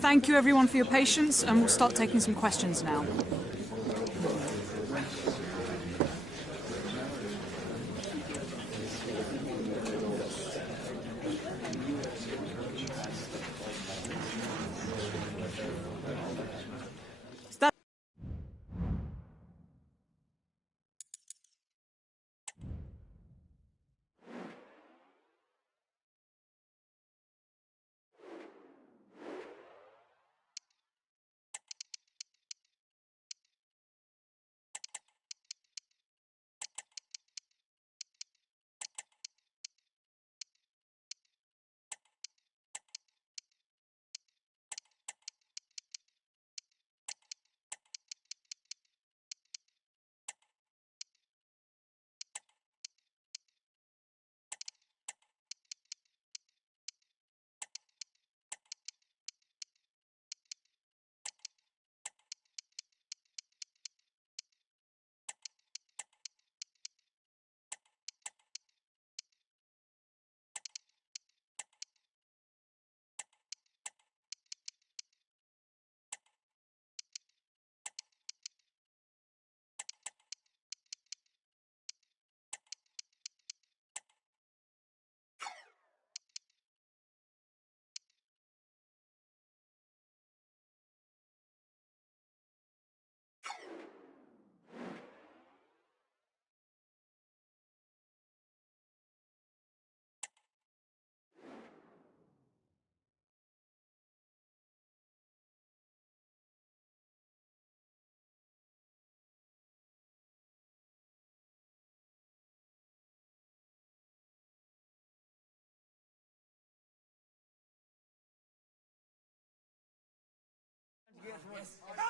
Thank you everyone for your patience, and we'll start taking some questions now.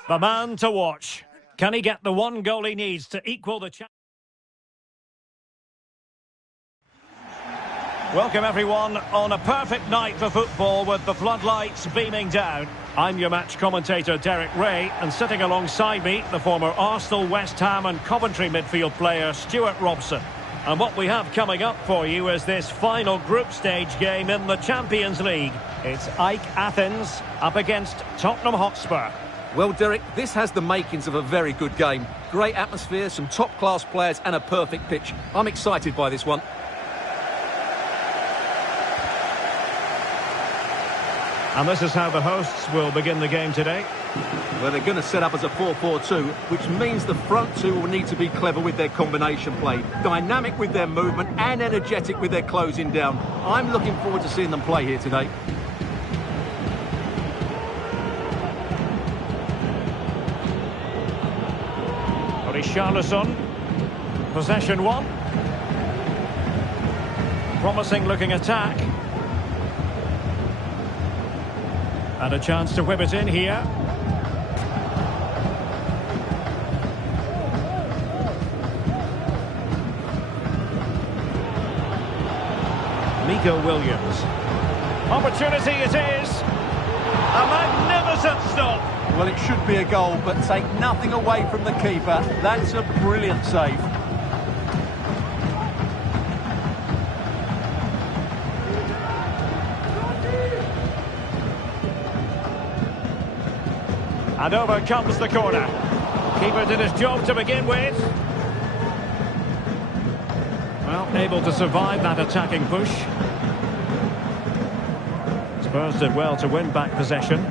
The man to watch. Can he get the one goal he needs to equal the challenge? Welcome everyone on a perfect night for football with the floodlights beaming down. I'm your match commentator Derek Ray, and sitting alongside me the former Arsenal, West Ham and Coventry midfield player Stuart Robson. And what we have coming up for you is this final group stage game in the Champions League. It's AEK Athens up against Tottenham Hotspur. Well, Derek, this has the makings of a very good game. Great atmosphere, some top-class players and a perfect pitch. I'm excited by this one. And this is how the hosts will begin the game today. Well, they're going to set up as a 4-4-2, which means the front two will need to be clever with their combination play, dynamic with their movement and energetic with their closing down. I'm looking forward to seeing them play here today. Richarlison, possession one. Promising looking attack. And a chance to whip it in here. Nico Williams. Opportunity it is. A magnificent stop. Well, it should be a goal, but take nothing away from the keeper. That's a brilliant save. And over comes the corner. Keeper did his job to begin with. Well, able to survive that attacking push. Spurs did well to win back possession.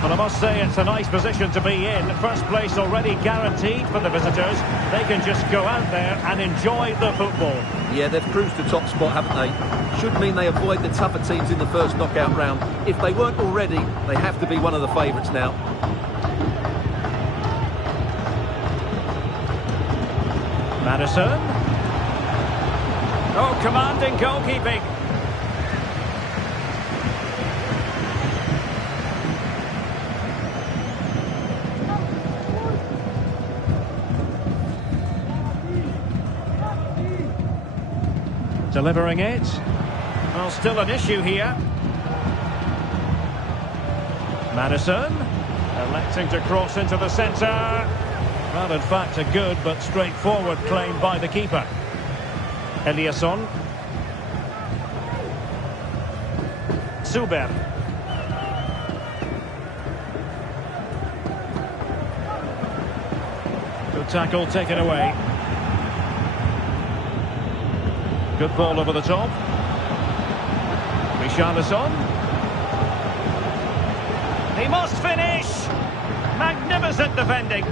But I must say it's a nice position to be in. First place already guaranteed for the visitors. They can just go out there and enjoy the football. Yeah, they've cruised to top spot, haven't they? Should mean they avoid the tougher teams in the first knockout round. If they weren't already, they have to be one of the favourites now. Madison. Oh, commanding goalkeeping. Delivering it. Well, still an issue here. Madison electing to cross into the centre. Well, in fact, a good but straightforward claim by the keeper. Eliasson. Suber. Good tackle taken away. Good ball over the top. Richarlison. He must finish. Magnificent defending.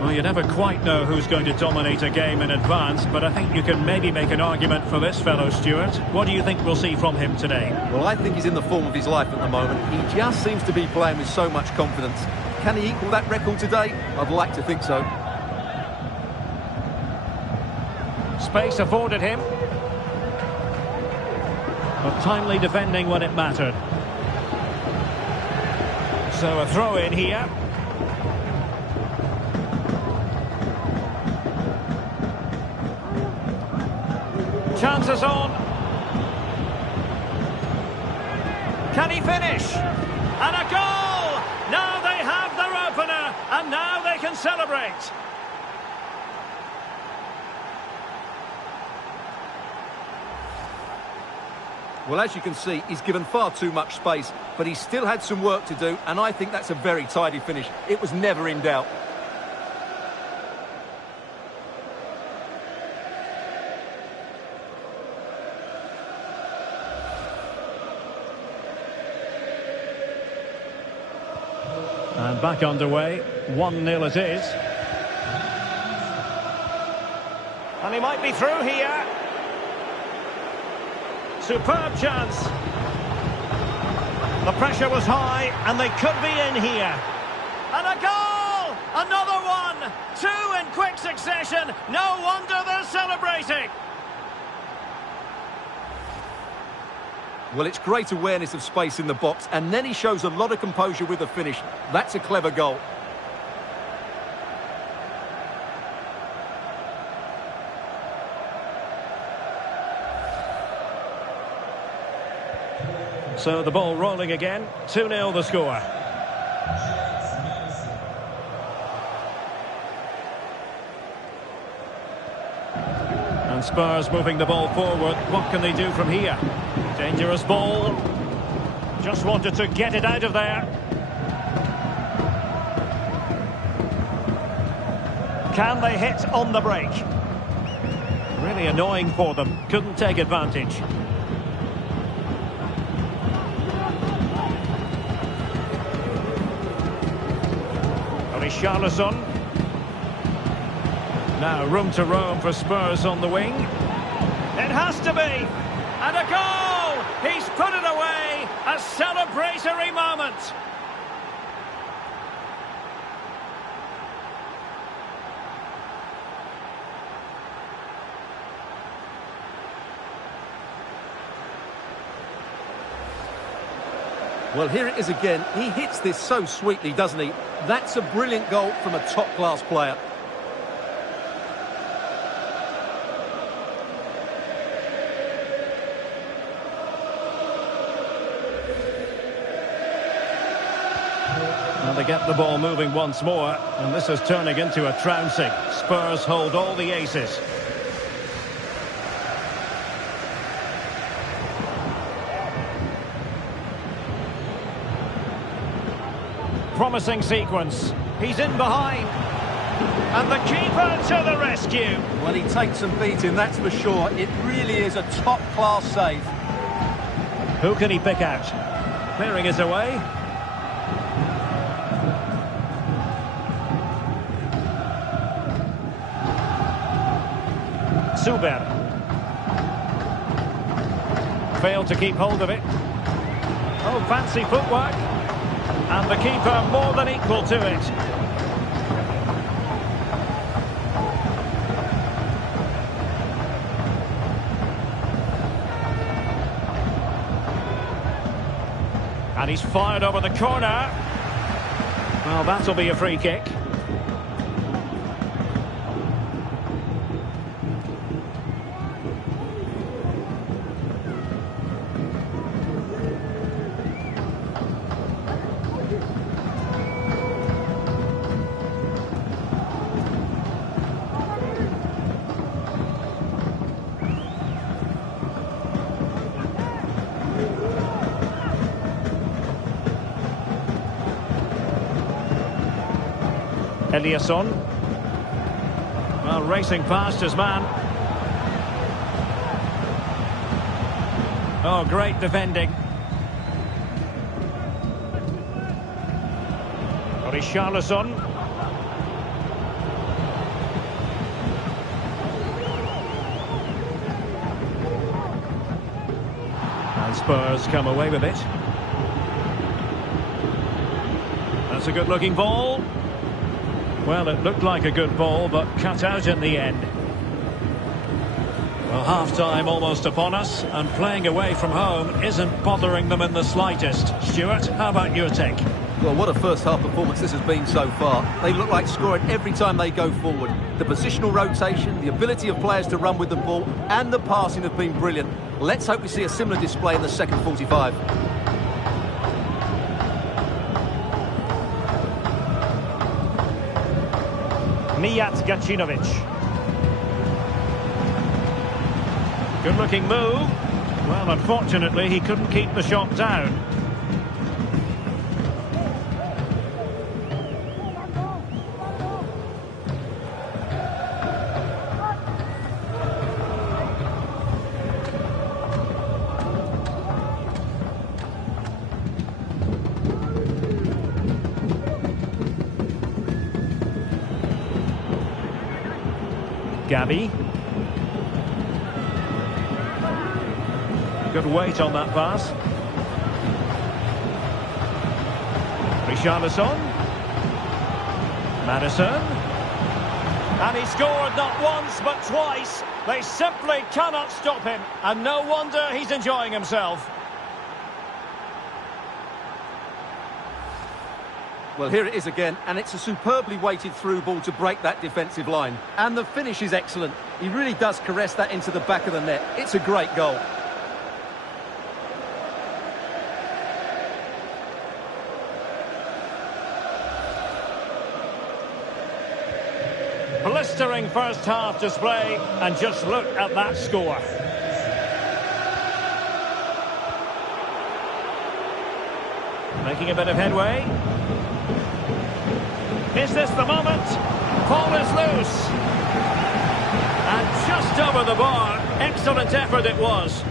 Well, you never quite know who's going to dominate a game in advance, but I think you can maybe make an argument for this fellow, Stuart. What do you think we'll see from him today? Well, I think he's in the form of his life at the moment. He just seems to be playing with so much confidence. Can he equal that record today? I'd like to think so. Space afforded him. But timely defending when it mattered. So a throw in here. Chances on. Can he finish? And a goal! Now they have their opener, and now they can celebrate. Well, as you can see, he's given far too much space, but he still had some work to do, and I think that's a very tidy finish. It was never in doubt. And back underway, 1-0 it is. And he might be through here. Superb chance. The pressure was high, and they could be in here. And a goal! Another one! Two in quick succession. No wonder they're celebrating. Well, it's great awareness of space in the box, and then he shows a lot of composure with the finish. That's a clever goal. So the ball rolling again. 2-0 the score. And Spurs moving the ball forward. What can they do from here? Dangerous ball. Just wanted to get it out of there. Can they hit on the break? Really annoying for them. Couldn't take advantage. Richarlison. Now room to roam for Spurs on the wing. It has to be. And a goal! He's put it away. A celebratory moment. Well, here it is again. He hits this so sweetly, doesn't he? That's a brilliant goal from a top-class player. Now they get the ball moving once more, and this is turning into a trouncing. Spurs hold all the aces. Promising sequence. He's in behind. And the keeper to the rescue. Well, he takes some beating, that's for sure. It really is a top-class save. Who can he pick out? Clearing his away. Suber. Failed to keep hold of it. Oh, fancy footwork. And the keeper more than equal to it. And he's fired over the corner. Well, that'll be a free kick. Eliasson. Well, racing past his man. Oh, great defending. Richarlison. And Spurs come away with it. That's a good-looking ball. Well, it looked like a good ball, but cut out in the end. Well, half-time almost upon us, and playing away from home isn't bothering them in the slightest. Stuart, how about your take? Well, what a first-half performance this has been so far. They look like scoring every time they go forward. The positional rotation, the ability of players to run with the ball, and the passing have been brilliant. Let's hope we see a similar display in the second 45. Mijat Gacinovic. Good-looking move. Well, unfortunately, he couldn't keep the shot down. Gabi. Good weight on that pass. Richarlison. Madison. And he scored not once but twice. They simply cannot stop him. And no wonder he's enjoying himself. Well, here it is again, and it's a superbly weighted through ball to break that defensive line. And the finish is excellent. He really does caress that into the back of the net. It's a great goal. Blistering first half display, and just look at that score. Making a bit of headway. Is this the moment? Ball is loose. And just over the bar. Excellent effort it was.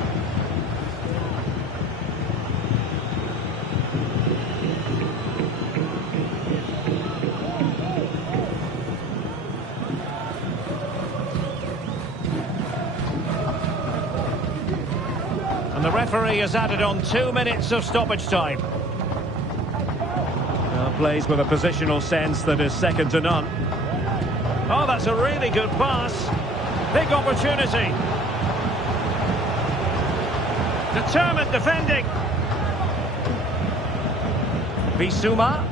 And the referee has added on 2 minutes of stoppage time. Plays with a positional sense that is second to none. Oh, that's a really good pass. Big opportunity. Determined defending. Bissouma.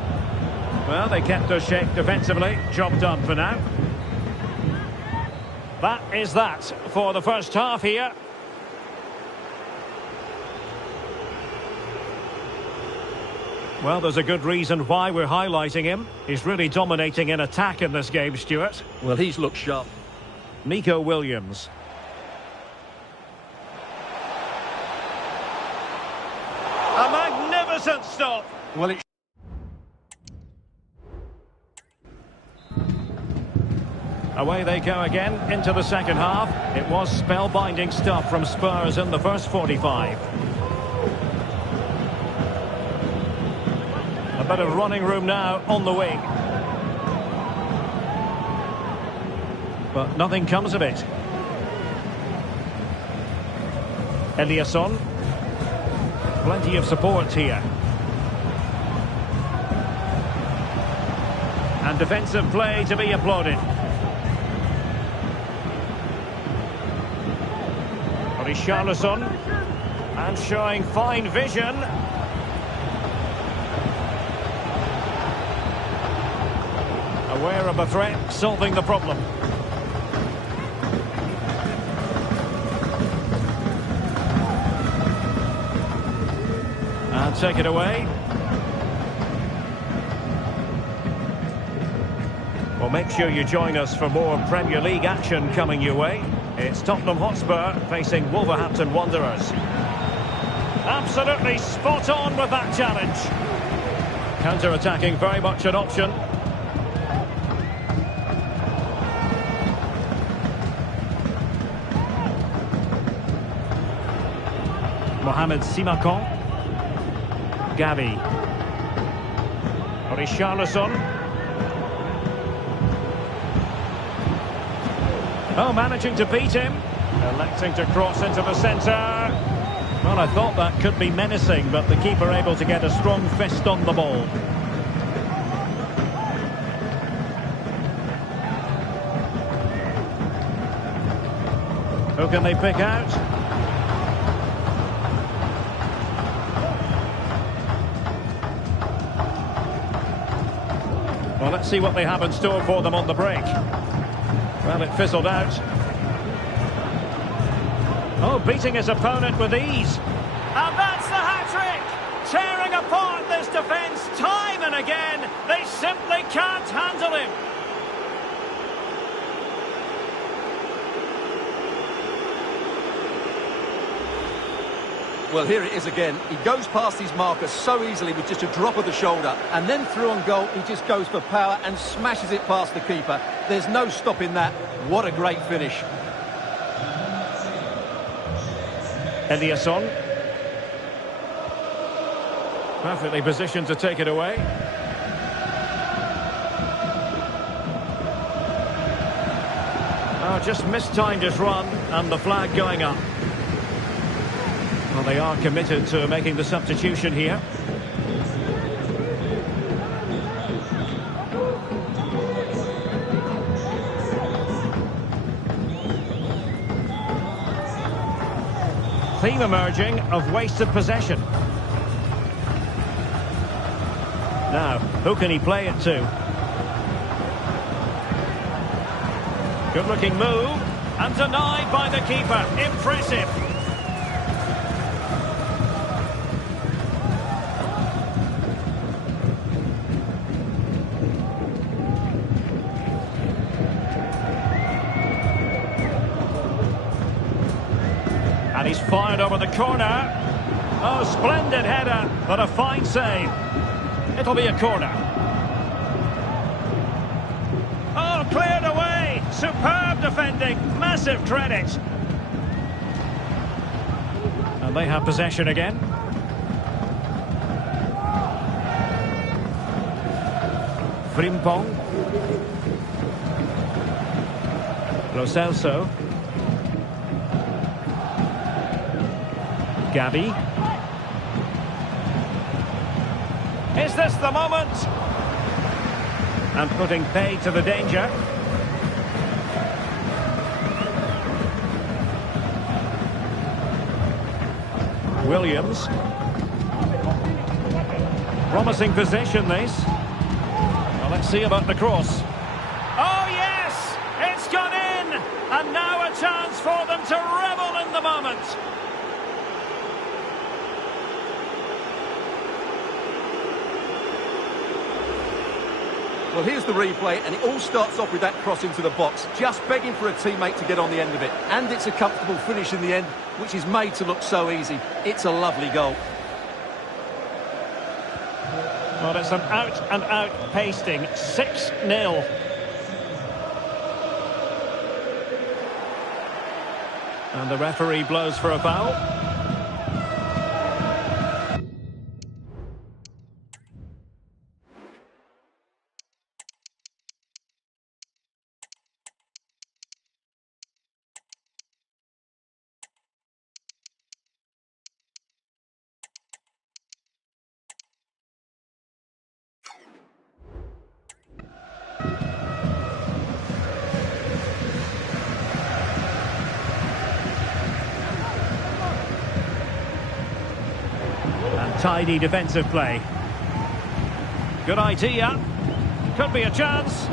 Well, they kept us shape defensively. Job done for now. That is that for the first half here. Well, there's a good reason why we're highlighting him. He's really dominating in attack in this game, Stuart. Well, he's looked sharp. Nico Williams. A magnificent stop. Well, it... Away they go again into the second half. It was spellbinding stuff from Spurs in the first 45. A bit of running room now on the wing. But nothing comes of it. Eliasson. Plenty of support here. And defensive play to be applauded. Richarlison. And showing fine vision. Aware of the threat, solving the problem. And take it away. Well, make sure you join us for more Premier League action coming your way. It's Tottenham Hotspur facing Wolverhampton Wanderers. Absolutely spot on with that challenge. Counter-attacking, very much an option. Mohamed Simakon. Gavi. Richarlison. Oh, managing to beat him. Electing to cross into the centre. Well, I thought that could be menacing, but the keeper able to get a strong fist on the ball. Who can they pick out? Well, let's see what they have in store for them on the break. Well, it fizzled out. Oh, beating his opponent with ease. And that's the hat-trick! Tearing apart this defence time and again. They simply can't handle him. Well, here it is again. He goes past his marker so easily with just a drop of the shoulder. And then through on goal, he just goes for power and smashes it past the keeper. There's no stopping that. What a great finish. Eliasson. Perfectly positioned to take it away. Oh, just mistimed his run and the flag going up. Well, they are committed to making the substitution here. Theme emerging of wasted possession. Now, who can he play it to? Good-looking move, and denied by the keeper. Impressive. And he's fired over the corner. Oh, splendid header, but a fine save. It'll be a corner. Oh, cleared away. Superb defending. Massive credit. And they have possession again. Frimpong. Lo Celso. Gavi. Is this the moment? And putting pay to the danger. Williams. Promising possession, this. Well, let's see about the cross. Oh, yes! It's gone in! And now a chance for them to revel in the moment. Well, here's the replay, and it all starts off with that cross into the box, just begging for a teammate to get on the end of it. And it's a comfortable finish in the end, which is made to look so easy. It's a lovely goal. Well, it's an out-and-out pasting, 6-0. And the referee blows for a foul. Tidy defensive play. Good idea. Could be a chance.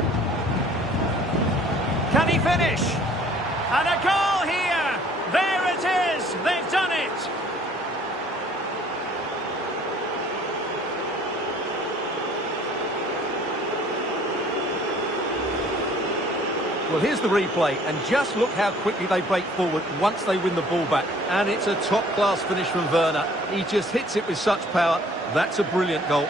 Can he finish? And a goal here! There it is! They've done it! Well, here's the replay, and just look how quickly they break forward once they win the ball back. And it's a top-class finish from Werner. He just hits it with such power. That's a brilliant goal.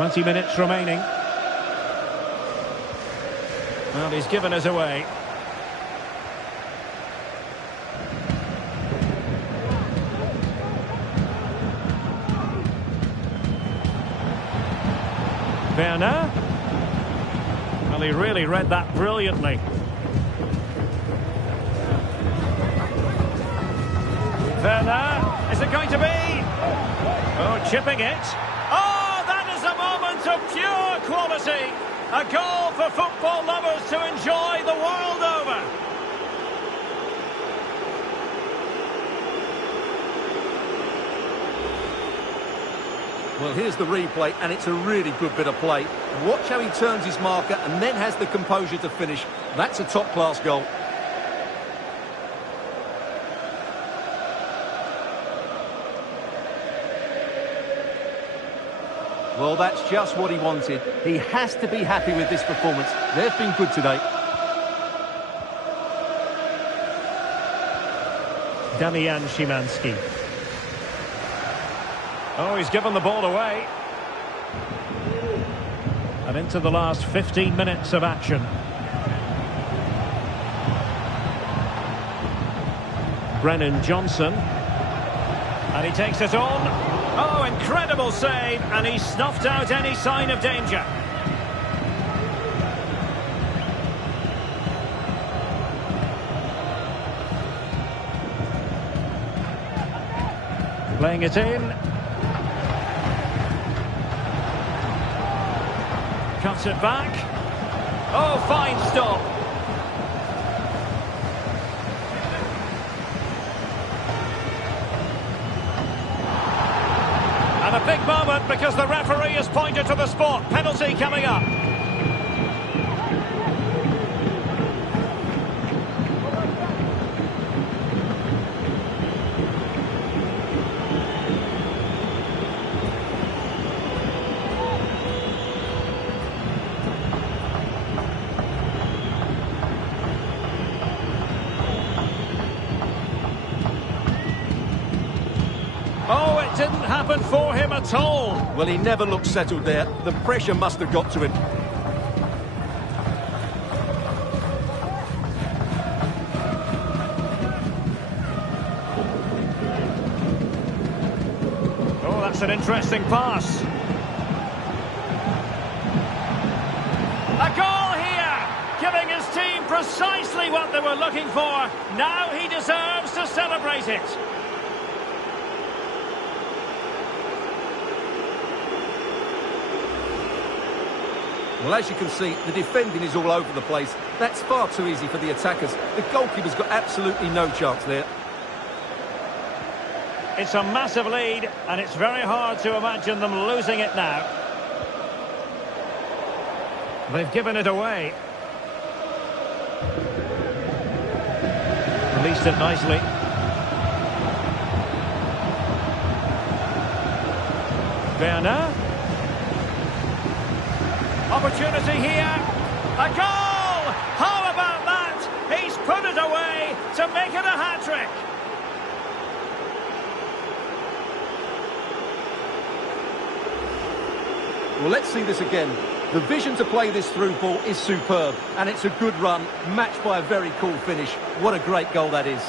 20 minutes remaining. Well, he's given us away. Werner. Well, he really read that brilliantly. Werner, is it going to be? Oh, chipping it. Oh, that is a moment of pure quality. A goal for football lovers to enjoy the world over. Well, here's the replay, and it's a really good bit of play. Watch how he turns his marker and then has the composure to finish. That's a top-class goal. Well, that's just what he wanted. He has to be happy with this performance. They've been good today. Damian Szymanski. Oh, he's given the ball away. And into the last 15 minutes of action. Brennan Johnson. And he takes it on. Oh, incredible save, and he snuffed out any sign of danger. Playing it in. Cuts it back. Oh, fine stop. And a big moment because the referee has pointed to the spot. Penalty coming up. Oh, it didn't happen for him at all. Well, he never looked settled there. The pressure must have got to him. Oh, that's an interesting pass. A goal here, giving his team precisely what they were looking for. Now he deserves to celebrate it. Well, as you can see, the defending is all over the place. That's far too easy for the attackers. The goalkeeper's got absolutely no chance there. It's a massive lead, and it's very hard to imagine them losing it now. They've given it away. Released it nicely. Werner. Opportunity here. A goal! How about that? He's put it away to make it a hat-trick. Well, let's see this again. The vision to play this through ball is superb, and it's a good run, matched by a very cool finish. What a great goal that is.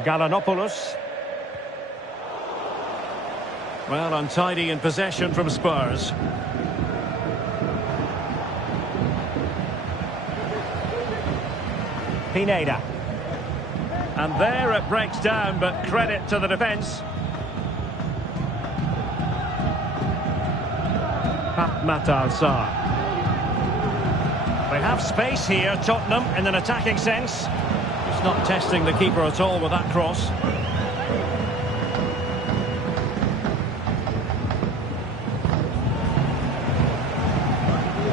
Galanopoulos. Well, untidy in possession from Spurs. Pineda. And there it breaks down, but credit to the defence. Pape Sarr. They have space here, Tottenham, in an attacking sense. It's not testing the keeper at all with that cross.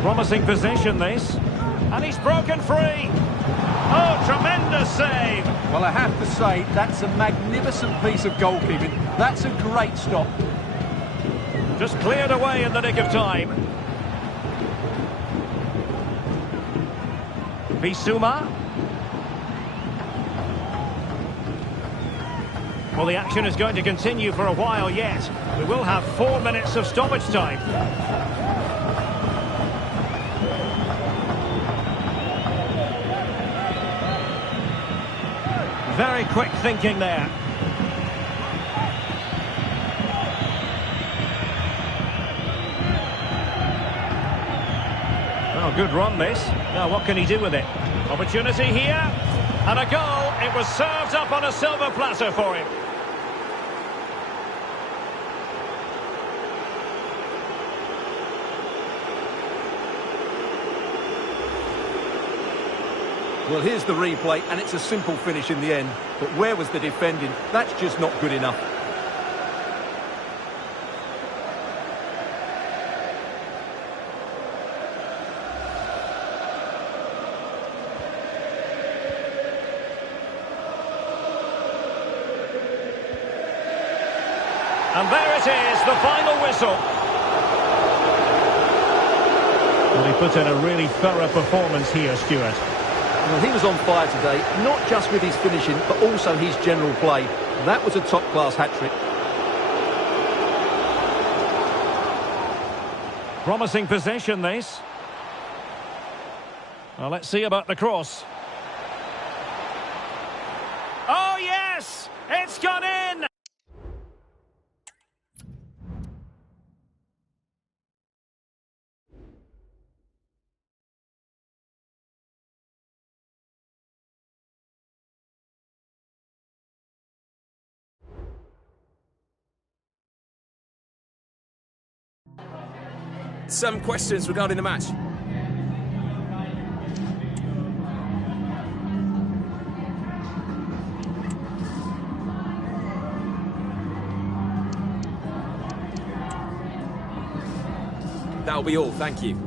Promising position, this. And he's broken free. Oh, tremendous save! Well, I have to say, that's a magnificent piece of goalkeeping. That's a great stop. Just cleared away in the nick of time. Bissouma. Well, the action is going to continue for a while yet. We will have 4 minutes of stoppage time. Very quick thinking there. Oh, good run this. Now what can he do with it? Opportunity here. And a goal. It was served up on a silver platter for him. Well, here's the replay, and it's a simple finish in the end. But where was the defending? That's just not good enough. And there it is, the final whistle. Well, he put in a really thorough performance here, Stuart. Well, he was on fire today, not just with his finishing, but also his general play. That was a top-class hat-trick. Promising possession, this. Well, let's see about the cross. Oh, yes! It's gone in! Some questions regarding the match. That'll be all, thank you.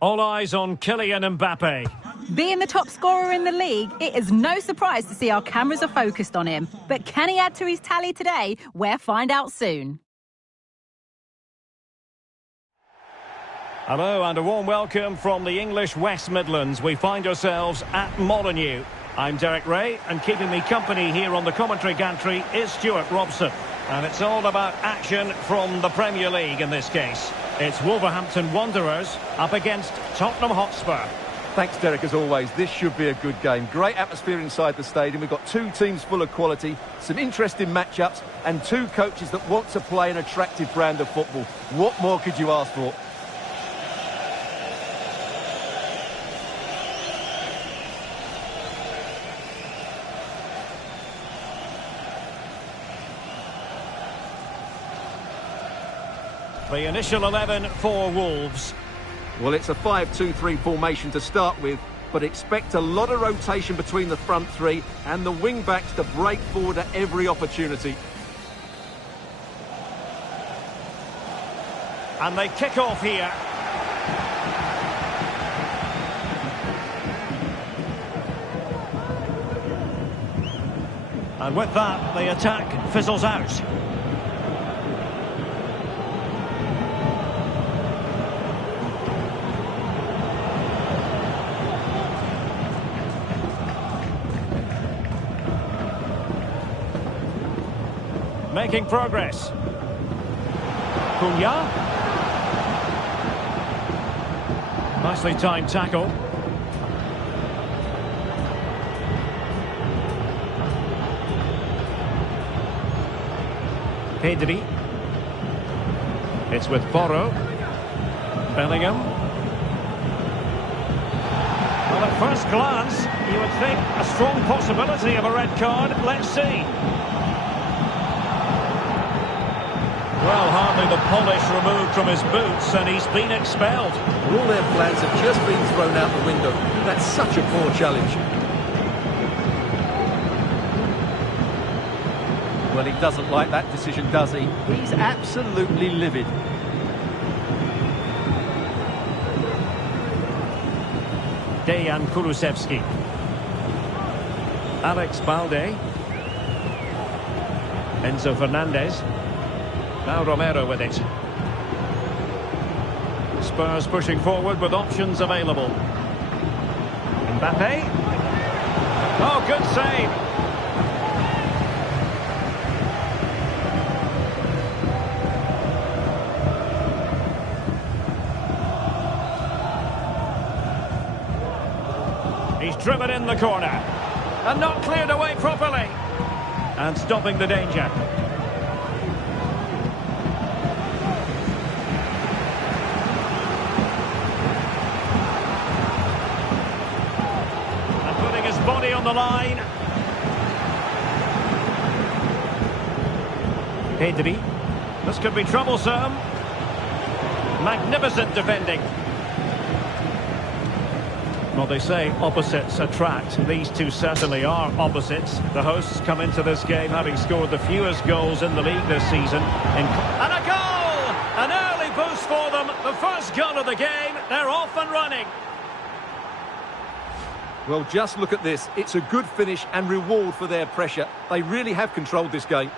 All eyes on Kylian Mbappe. Being the top scorer in the league, it is no surprise to see our cameras are focused on him. But can he add to his tally today? We'll find out soon. Hello and a warm welcome from the English West Midlands. We find ourselves at Molineux. I'm Derek Ray, and keeping me company here on the commentary gantry is Stuart Robson. And it's all about action from the Premier League in this case. It's Wolverhampton Wanderers up against Tottenham Hotspur. Thanks, Derek, as always. This should be a good game. Great atmosphere inside the stadium. We've got two teams full of quality, some interesting matchups, and two coaches that want to play an attractive brand of football. What more could you ask for? The initial 11 for Wolves. Well, it's a 5-2-3 formation to start with, but expect a lot of rotation between the front three and the wing-backs to break forward at every opportunity. And they kick off here. And with that, the attack fizzles out. Making progress. Cunha. Nicely timed tackle. Pedri. It's with Porro. Bellingham. Well, at first glance, you would think a strong possibility of a red card. Let's see. Well, hardly the polish removed from his boots, and he's been expelled. All their plans have just been thrown out the window. That's such a poor challenge. Well, he doesn't like that decision, does he? He's absolutely livid. Dejan Kulusevski. Alex Balde. Enzo Fernandez. Now Romero with it. Spurs pushing forward with options available. Mbappe. Oh, good save. He's driven in the corner. And not cleared away properly. And stopping the danger. Body on the line. Pedri. This could be troublesome. Magnificent defending. Well, they say opposites attract. These two certainly are opposites. The hosts come into this game having scored the fewest goals in the league this season. And a goal! An early boost for them. The first goal of the game. They're off and running. Well, just look at this. It's a good finish and reward for their pressure. They really have controlled this game.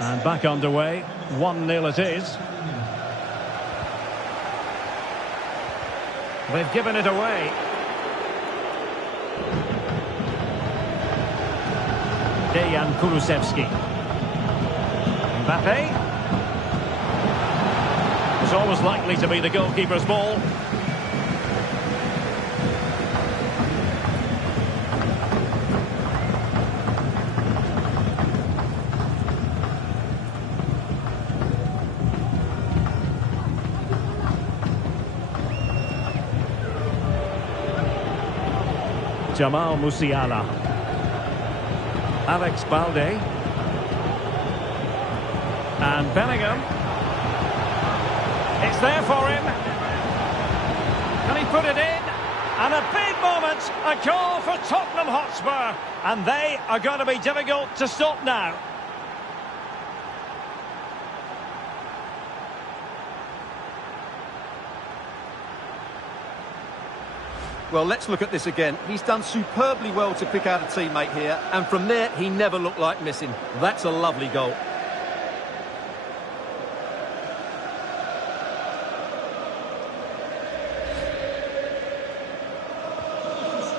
And back underway. 1-0 it is. They've given it away. Dejan Kulusevski. Mbappe. It's always likely to be the goalkeeper's ball. Jamal Musiala. Alex Balde. And Bellingham. It's there for him. Can he put it in? And a big moment, a goal for Tottenham Hotspur. And they are going to be difficult to stop now. Well, let's look at this again. He's done superbly well to pick out a teammate here, and from there, he never looked like missing. That's a lovely goal.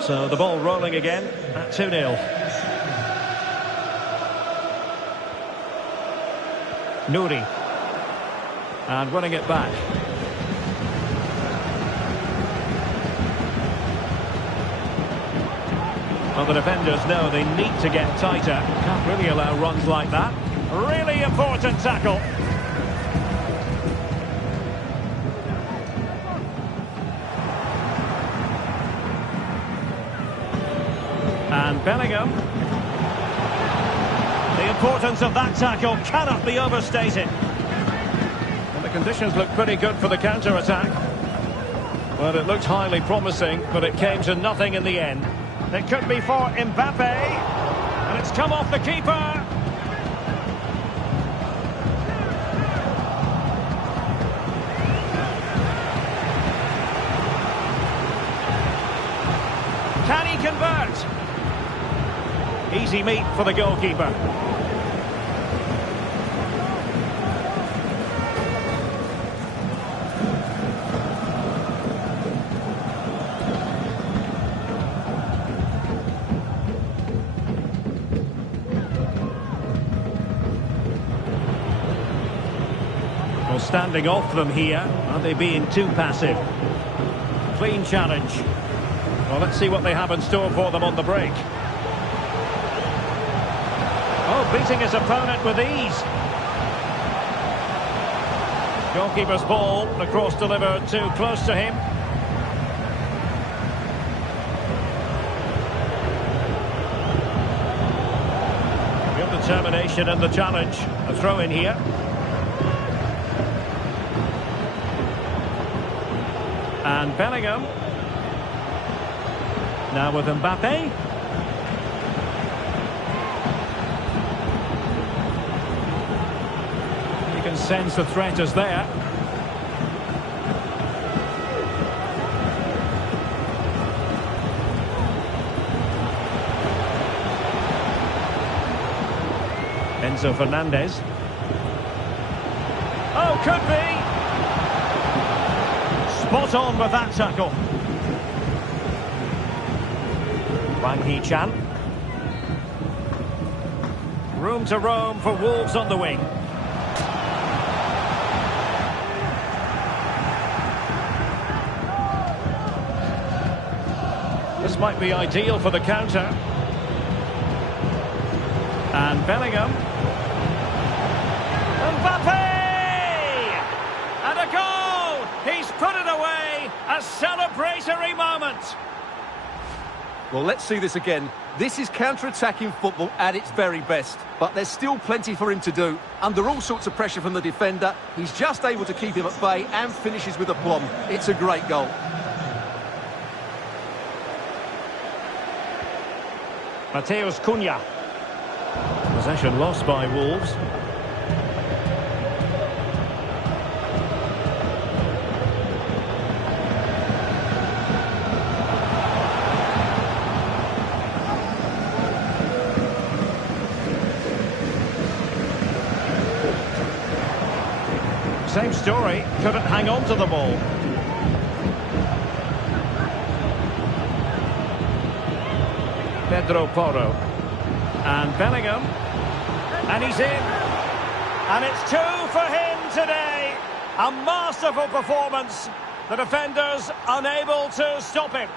So the ball rolling again at 2-0. Nouri. And winning it back. Well, the defenders know they need to get tighter. Can't really allow runs like that. Really important tackle. And Bellingham. The importance of that tackle cannot be overstated. And the conditions look pretty good for the counter-attack. Well, it looked highly promising, but it came to nothing in the end. It could be for Mbappe, and it's come off the keeper. Can he convert? Easy meat for the goalkeeper. Standing off them here. Are they being too passive? Clean challenge. Well, let's see what they have in store for them on the break. Oh, beating his opponent with ease. Goalkeeper's ball, the cross delivered too close to him. Real determination in the challenge. A throw in here. And Bellingham. Now with Mbappe. You can sense the threat is there. Enzo Fernandez. Oh, could be. Spot on with that tackle. Wang Hee-chan. Room to roam for Wolves on the wing. This might be ideal for the counter. And Bellingham. Mbappe! And a goal! He's put it away, a celebratory moment. Well, let's see this again. This is counter-attacking football at its very best, but there's still plenty for him to do. Under all sorts of pressure from the defender, he's just able to keep him at bay and finishes with aplomb. It's a great goal. Mateus Cunha. Possession lost by Wolves. Same story, couldn't hang on to the ball. Pedro Porro. And Bellingham. And he's in. And it's 2 for him today. A masterful performance. The defenders unable to stop him.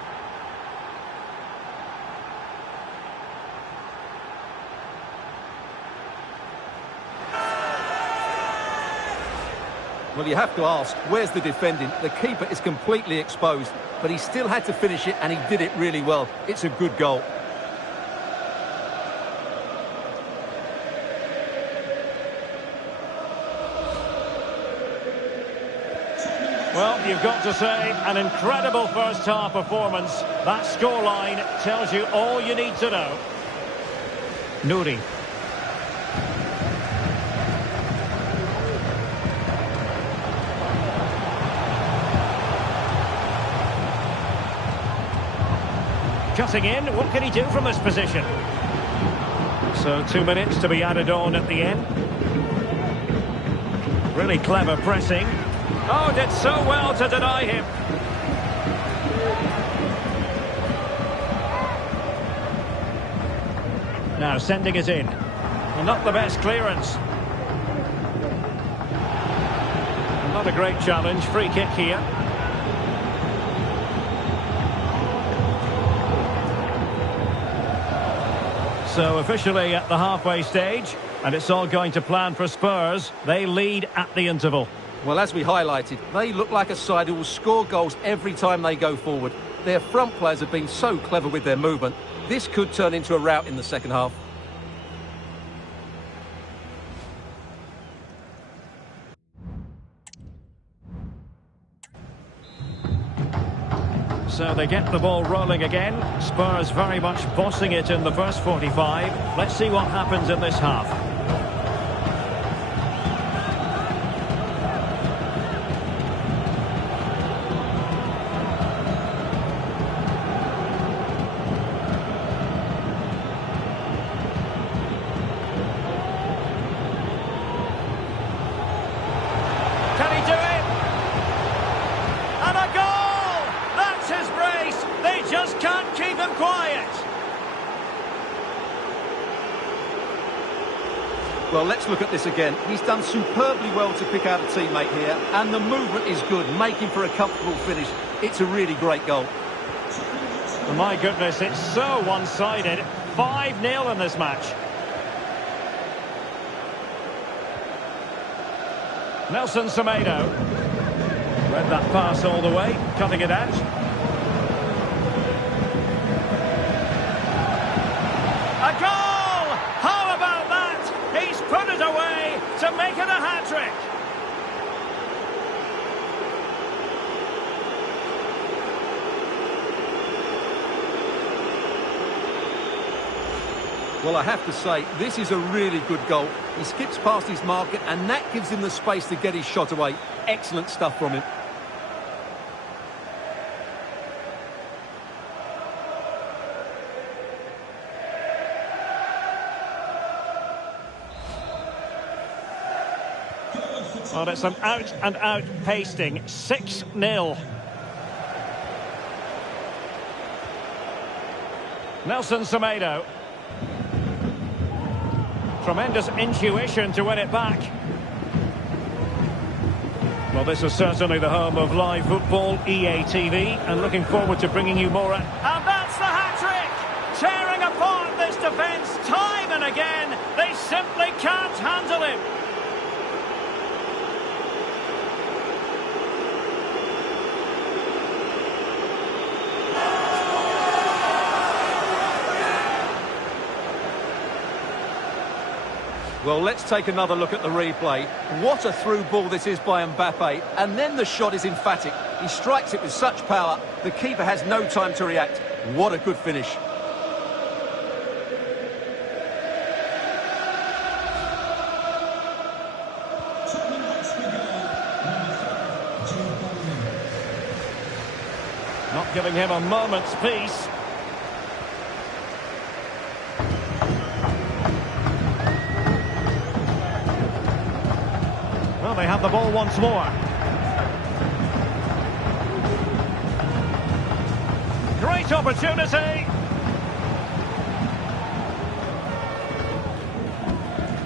Well, you have to ask, where's the defending? The keeper is completely exposed, but he still had to finish it, and he did it really well. It's a good goal. Well, you've got to say, an incredible first-half performance. That scoreline tells you all you need to know. Nouri. Cutting in, what can he do from this position? So 2 minutes to be added on at the end. Really clever pressing. Oh, did so well to deny him. Now sending it in. Well, not the best clearance. Not a great challenge. Free kick here. So officially at the halfway stage, and it's all going to plan for Spurs. They lead at the interval. Well, as we highlighted, they look like a side who will score goals every time they go forward. Their front players have been so clever with their movement. This could turn into a rout in the second half. So they get the ball rolling again. Spurs very much bossing it in the first 45. Let's see what happens in this half. Can he do it? And a goal! That's his brace. They just can't keep him quiet. Well, let's look at this again. He's done superbly well to pick out a teammate here, and the movement is good, making for a comfortable finish. It's a really great goal. Oh, my goodness, it's so one-sided. 5-0 in this match. Nelson Semedo. Read that pass all the way, cutting it out. A goal! How about that? He's put it away to make it a hat-trick. Well, I have to say, this is a really good goal. He skips past his marker, and that gives him the space to get his shot away. Excellent stuff from him. Well, it's an out-and-out pasting. 6-0. Nelson Semedo. Tremendous intuition to win it back. Well, this is certainly the home of live football, EA TV, and looking forward to bringing you more. And that's the hat-trick! Tearing apart this defence time and again. They simply can't handle him. Well, let's take another look at the replay. What a through ball this is by Mbappe, and then the shot is emphatic. He strikes it with such power, the keeper has no time to react. What a good finish. Not giving him a moment's peace. Well, they have the ball once more. Great opportunity.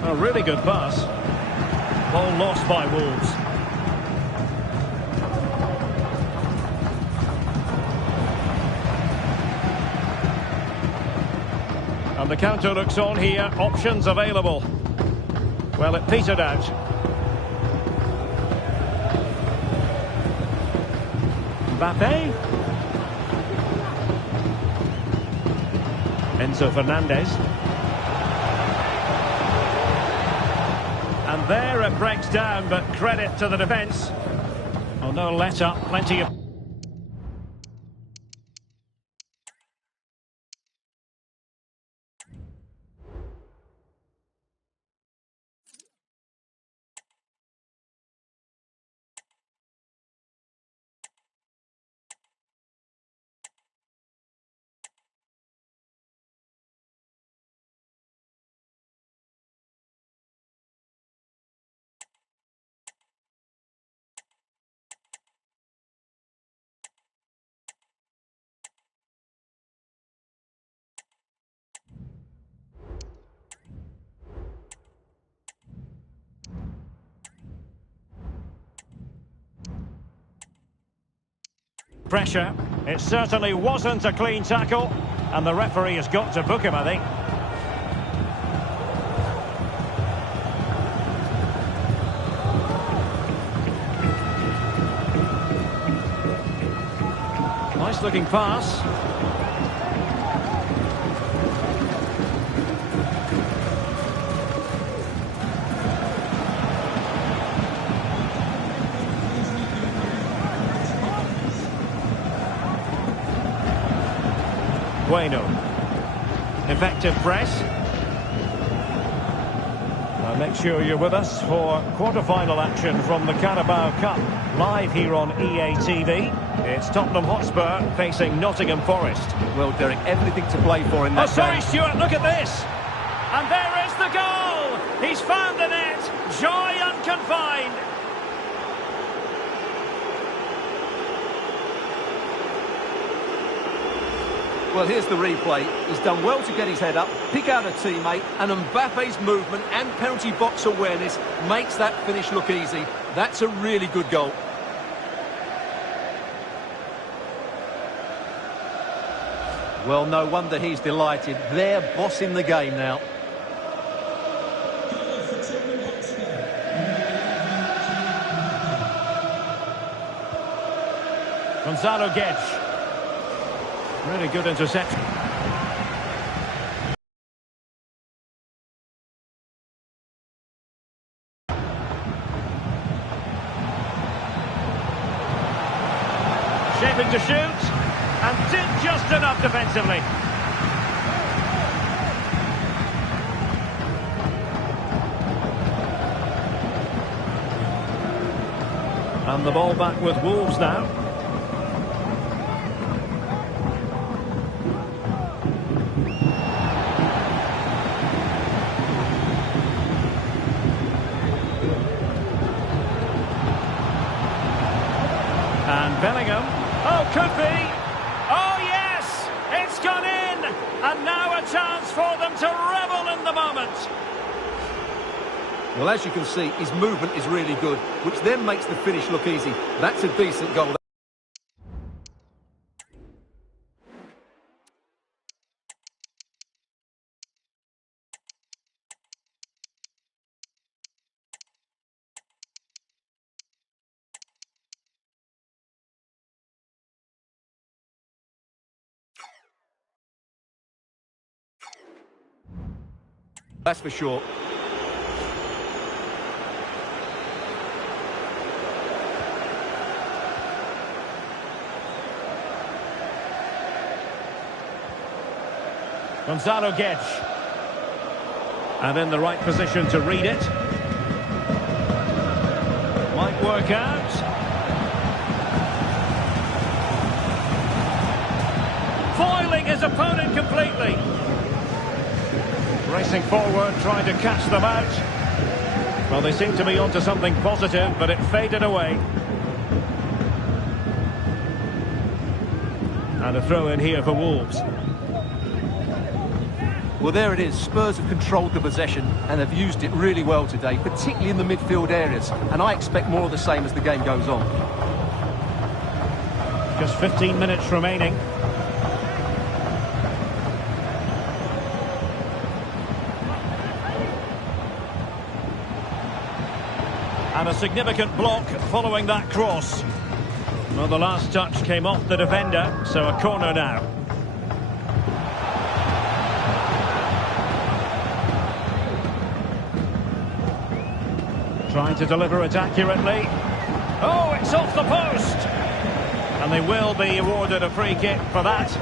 A really good pass. Ball lost by Wolves. And the counter looks on here. Options available. Well, it petered out. Mbappe. Enzo Fernandez. And there it breaks down, but credit to the defence. Oh, no let up, plenty of... pressure. It certainly wasn't a clean tackle, and the referee has got to book him, I think. Nice looking pass. Bueno. Effective press. Now make sure you're with us for quarter-final action from the Carabao Cup, live here on EA TV. It's Tottenham Hotspur facing Nottingham Forest. Well, Derek, everything to play for in that sorry, game. Stuart, look at this. And there is the goal. He's found the net. Joy unconfined. Well, here's the replay. He's done well to get his head up, pick out a teammate, and Mbappe's movement and penalty box awareness makes that finish look easy. That's a really good goal. Well, no wonder he's delighted. They're bossing the game now. Gonzalo Guedes. Really good interception. Shaping to shoot, and did just enough defensively. And the ball back with Wolves now. And Bellingham. Oh, could be. Oh, yes! It's gone in! And now a chance for them to revel in the moment. Well, as you can see, his movement is really good, which then makes the finish look easy. That's a decent goal. That's for sure. Gonzalo Guedes. And in the right position to read it. Might work out. Foiling his opponent completely. Racing forward, trying to catch them out. Well, they seem to be onto something positive, but it faded away. And a throw in here for Wolves. Well, there it is. Spurs have controlled the possession and have used it really well today, particularly in the midfield areas. And I expect more of the same as the game goes on. Just 15 minutes remaining. And a significant block following that cross. Well, the last touch came off the defender, so a corner now. Trying to deliver it accurately. Oh, it's off the post. And they will be awarded a free kick for that.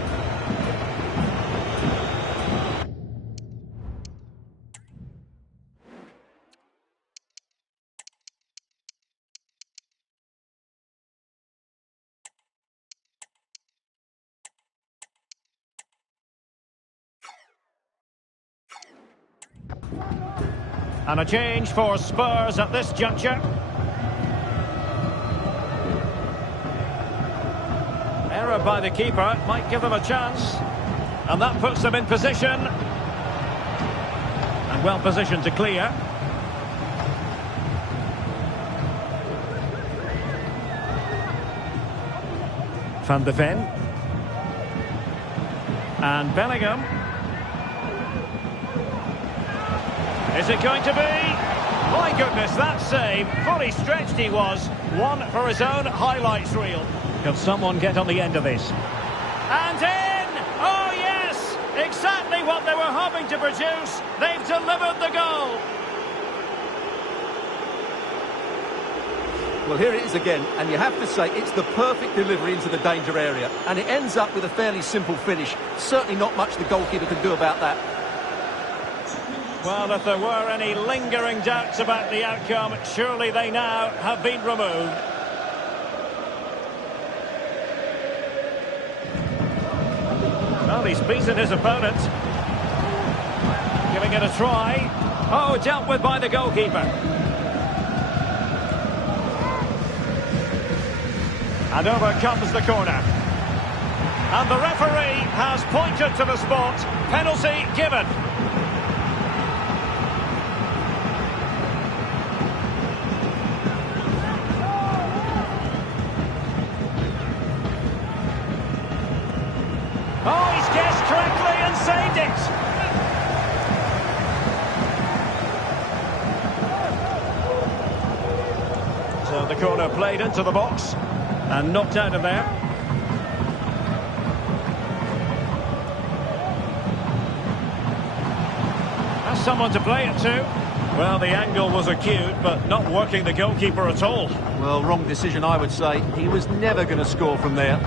And a change for Spurs at this juncture. Error by the keeper might give them a chance. And that puts them in position. And well positioned to clear. Van de Ven. And Bellingham. Is it going to be? My goodness, that save. Fully stretched he was. One for his own highlights reel. Can someone get on the end of this? And in! Oh yes! Exactly what they were hoping to produce. They've delivered the goal. Well, here it is again, and you have to say it's the perfect delivery into the danger area. And it ends up with a fairly simple finish. Certainly not much the goalkeeper can do about that. Well, if there were any lingering doubts about the outcome, surely they now have been removed. Well, he's beaten his opponent. Giving it a try. Oh, dealt with by the goalkeeper. And over comes the corner. And the referee has pointed to the spot. Penalty given. Oh, he's guessed correctly and saved it. So the corner played into the box and knocked out of there. Has someone to play it to. Well, the angle was acute, but not working the goalkeeper at all. Well, wrong decision, I would say. He was never going to score from there.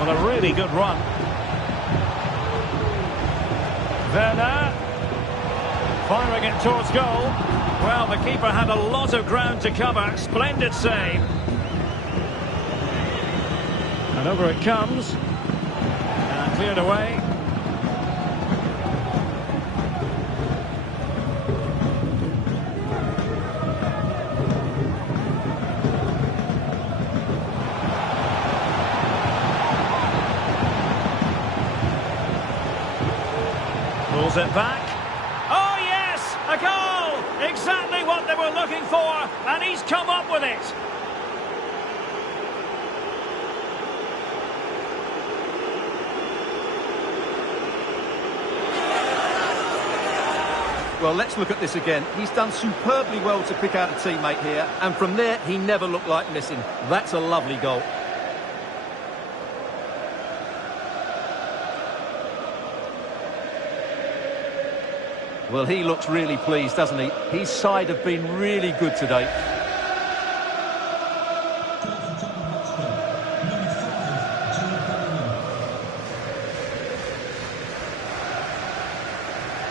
On a really good run. Werner firing it towards goal. Well, the keeper had a lot of ground to cover. Splendid save. And over it comes. And cleared away. Pulls it back. Oh yes, a goal! Exactly what they were looking for, and he's come up with it. Well, let's look at this again. He's done superbly well to pick out a teammate here, and from there, he never looked like missing. That's a lovely goal. Well, he looks really pleased, doesn't he? His side have been really good today.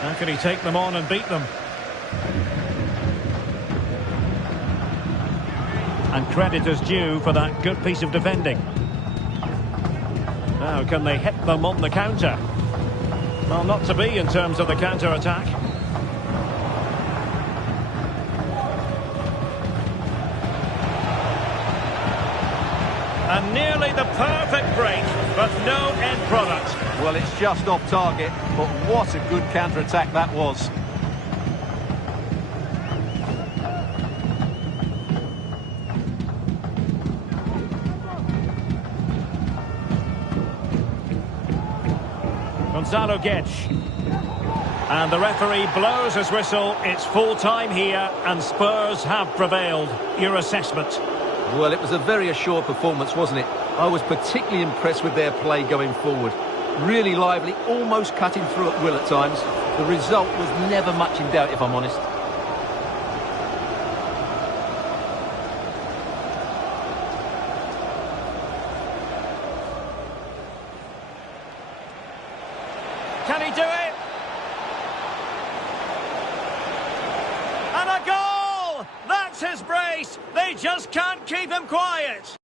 How can he take them on and beat them? And credit is due for that good piece of defending. Now, can they hit them on the counter? Well, not to be in terms of the counter-attack. And nearly the perfect break, but no end product. Well, it's just off target, but what a good counter-attack that was. Gonzalo Guedes. And the referee blows his whistle. It's full time here, and Spurs have prevailed. Your assessment? Well, it was a very assured performance, wasn't it? I was particularly impressed with their play going forward. Really lively, almost cutting through at will at times. The result was never much in doubt, if I'm honest. Can he do it? And a goal! That's his brace! They just can't keep him quiet!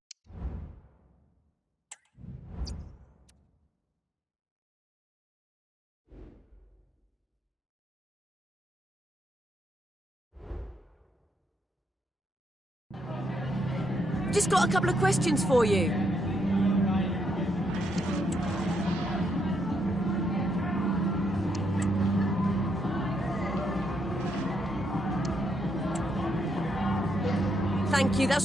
Just got a couple of questions for you. Thank you, that's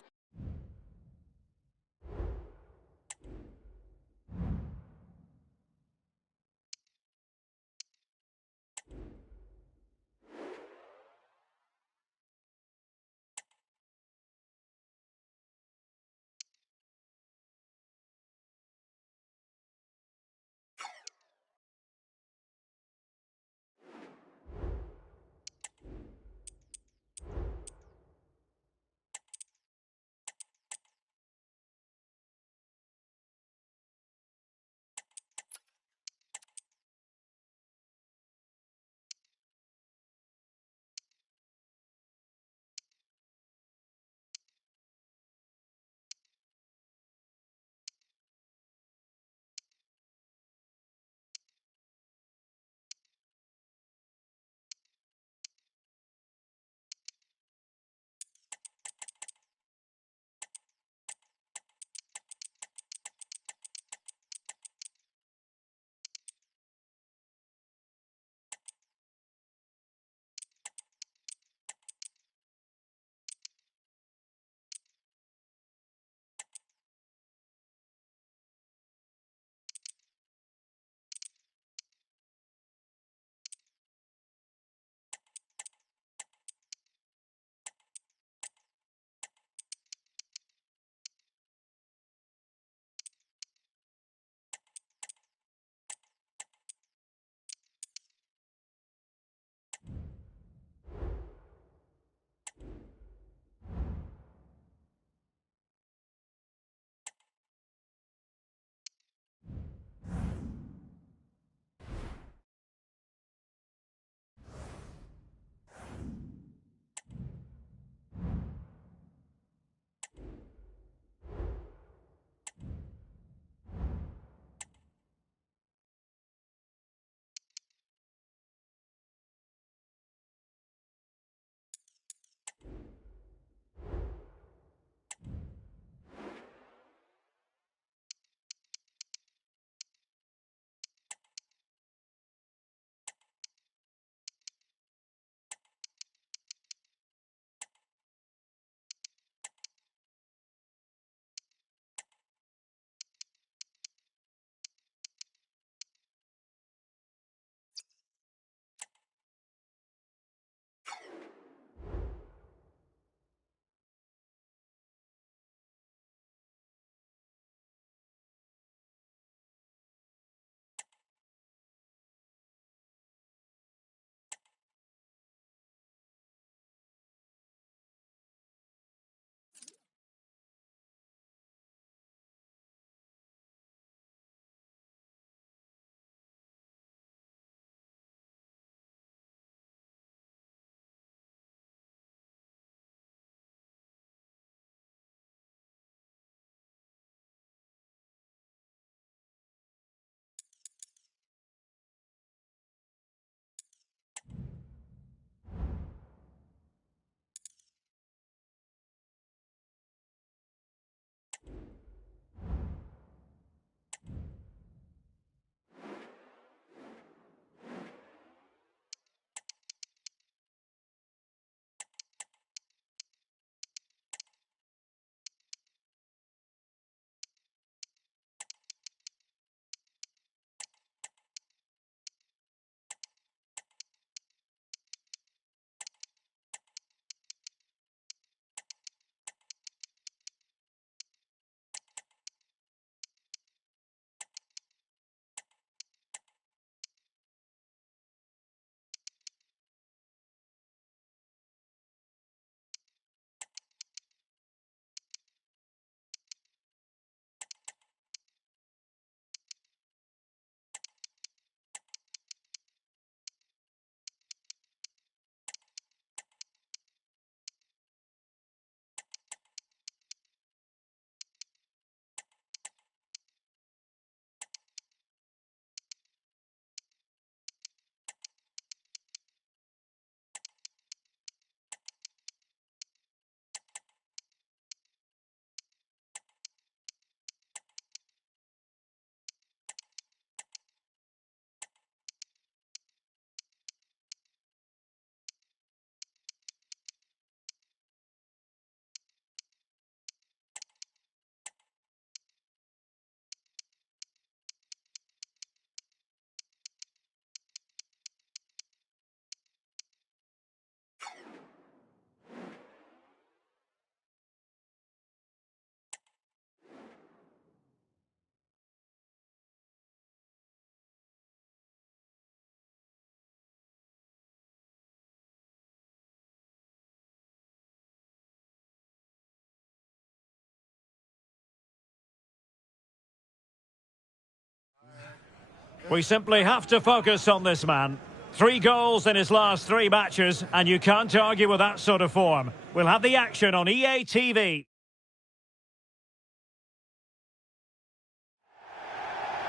We simply have to focus on this man. 3 goals in his last 3 matches, and you can't argue with that sort of form. We'll have the action on EA TV.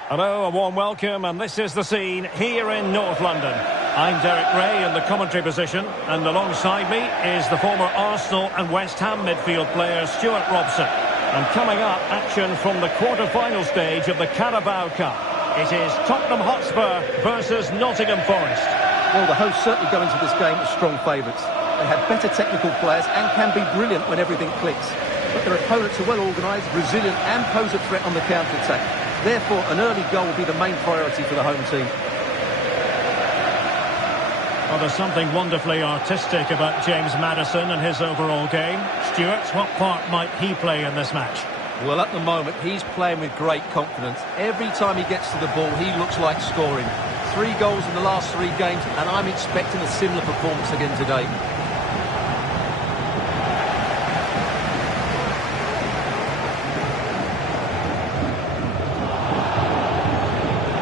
Hello, a warm welcome, and this is the scene here in North London. I'm Derek Ray in the commentary position, and alongside me is the former Arsenal and West Ham midfield player Stuart Robson. And coming up, action from the quarter-final stage of the Carabao Cup. It is Tottenham Hotspur versus Nottingham Forest. Well, the hosts certainly go into this game as strong favourites. They have better technical players and can be brilliant when everything clicks. But their opponents are well organised, resilient and pose a threat on the counter-attack. Therefore, an early goal will be the main priority for the home team. Well, there's something wonderfully artistic about James Maddison and his overall game. Stuart, what part might he play in this match? Well, at the moment, he's playing with great confidence. Every time he gets to the ball, he looks like scoring. 3 goals in the last 3 games, and I'm expecting a similar performance again today.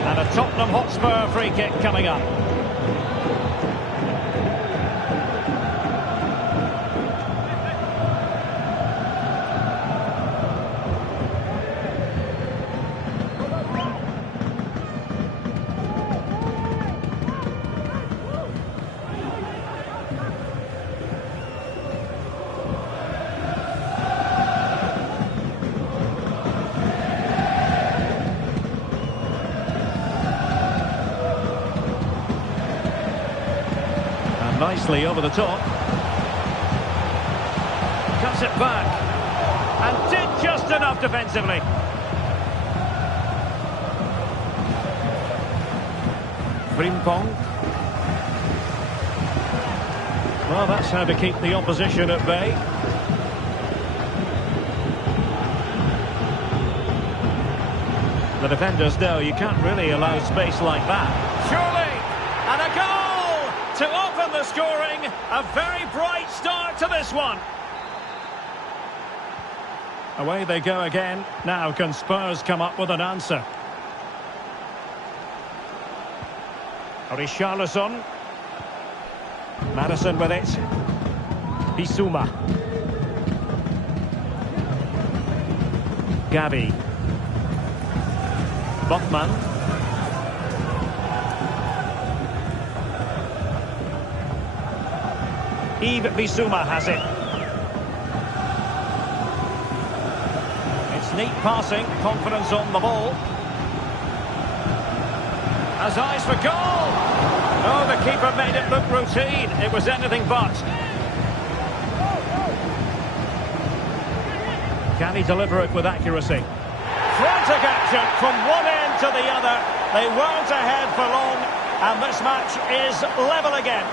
And a Tottenham Hotspur free kick coming up. Nicely over the top. Cuts it back. And did just enough defensively. Frimpong. Well, that's how to keep the opposition at bay. The defenders know you can't really allow space like that. Surely! And a goal! To open the scoring, a very bright start to this one. Away they go again. Now can Spurs come up with an answer? Richarlison. Maddison with it. Bissouma. Gavi. Botman. Yves Bissouma has it. It's neat passing, confidence on the ball. Has eyes for goal. Oh, the keeper made it look routine. It was anything but. Can he deliver it with accuracy? Frantic action from one end to the other. They weren't ahead for long, and this match is level again.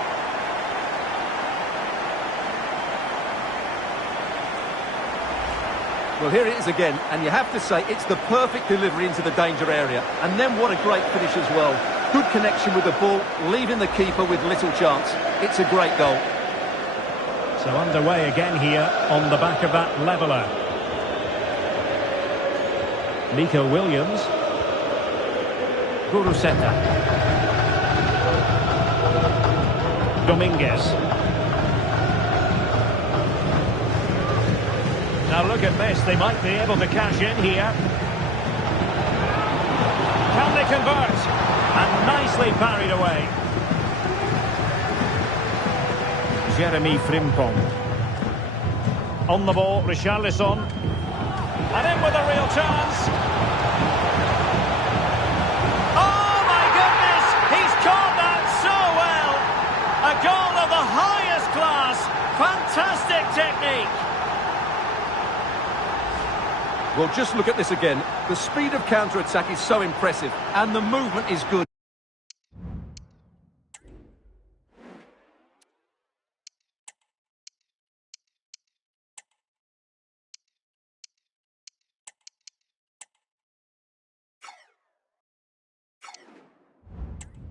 Well, here it is again, and you have to say it's the perfect delivery into the danger area. And then what a great finish as well. Good connection with the ball, leaving the keeper with little chance. It's a great goal. So underway again here on the back of that leveller. Nico Williams. Guruseta. Dominguez. Now look at this, they might be able to cash in here. Can they convert? And nicely parried away. Jeremy Frimpong. On the ball, Richarlison. And in with a real chance. Oh my goodness, he's caught that so well. A goal of the highest class. Fantastic technique. Well, just look at this again. The speed of counter-attack is so impressive, and the movement is good.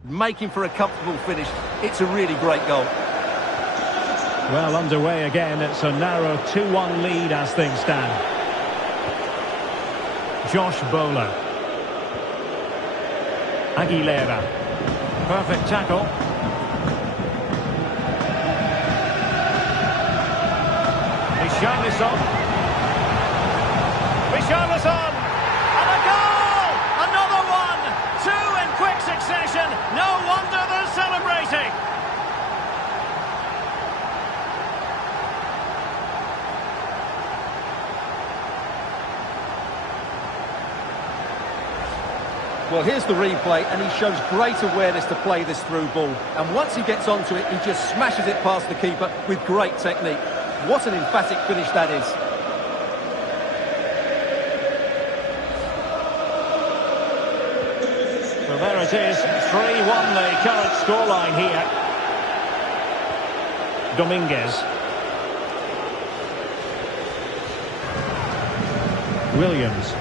Making for a comfortable finish. It's a really great goal. Well, underway again. It's a narrow 2-1 lead as things stand. Josh Bowler. Aguilera. Perfect tackle. Richarlison. Richarlison! And a goal! Another one! Two in quick succession. No wonder they're celebrating. Well, here's the replay, and he shows great awareness to play this through ball. And once he gets onto it, he just smashes it past the keeper with great technique. What an emphatic finish that is. Well, there it is. 3-1 the current scoreline here. Dominguez. Williams.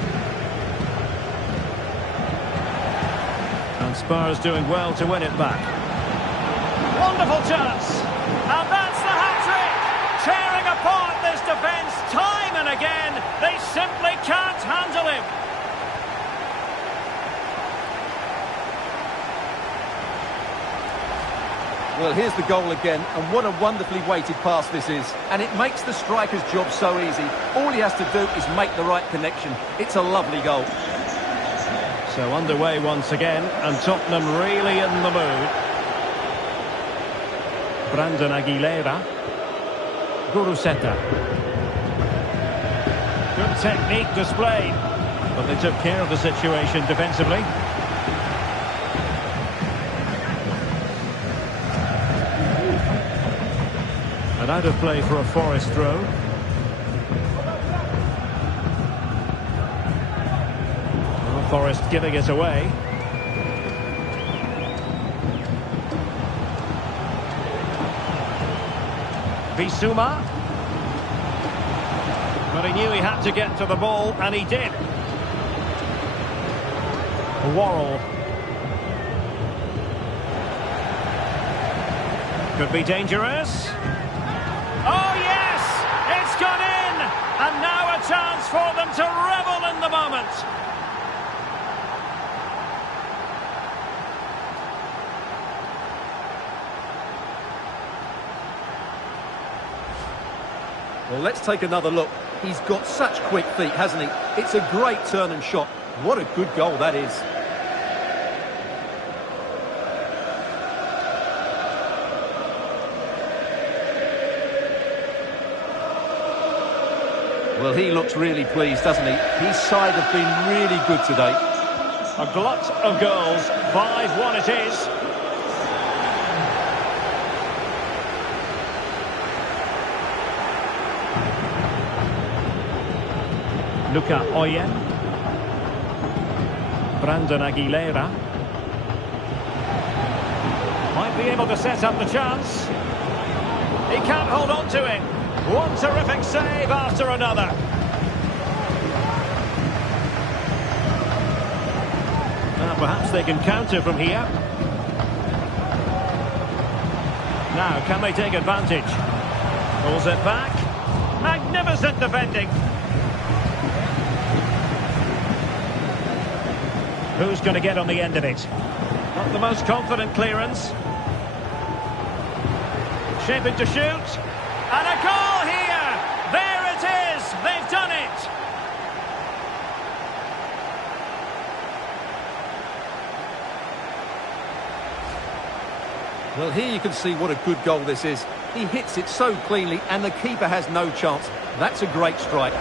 And Spurs doing well to win it back. Wonderful chance. And that's the hat-trick. Tearing apart this defence time and again. They simply can't handle him. Well, here's the goal again, and what a wonderfully weighted pass this is. And it makes the striker's job so easy. All he has to do is make the right connection. It's a lovely goal. So underway once again, and Tottenham really in the mood. Brandon Aguilera. Guruseta. Good technique displayed, but they took care of the situation defensively. And out of play for a Forest throw. Forest giving it away. Bissouma. But he knew he had to get to the ball, and he did. Worrell. Could be dangerous. Oh, yes! It's gone in! And now a chance for them to revel in the moment. Well, let's take another look. He's got such quick feet, hasn't he? It's a great turn and shot. What a good goal that is. Well, he looks really pleased, doesn't he? His side have been really good today. A glut of goals. 5-1 it is. Luca Oyen. Brandon Aguilera. Might be able to set up the chance. He can't hold on to it. One terrific save after another. Now perhaps they can counter from here. Now, can they take advantage? Pulls it back. Magnificent defending. Who's going to get on the end of it? Not the most confident clearance. Shaping to shoot. And a goal here! There it is! They've done it! Well, here you can see what a good goal this is. He hits it so cleanly and the keeper has no chance. That's a great strike.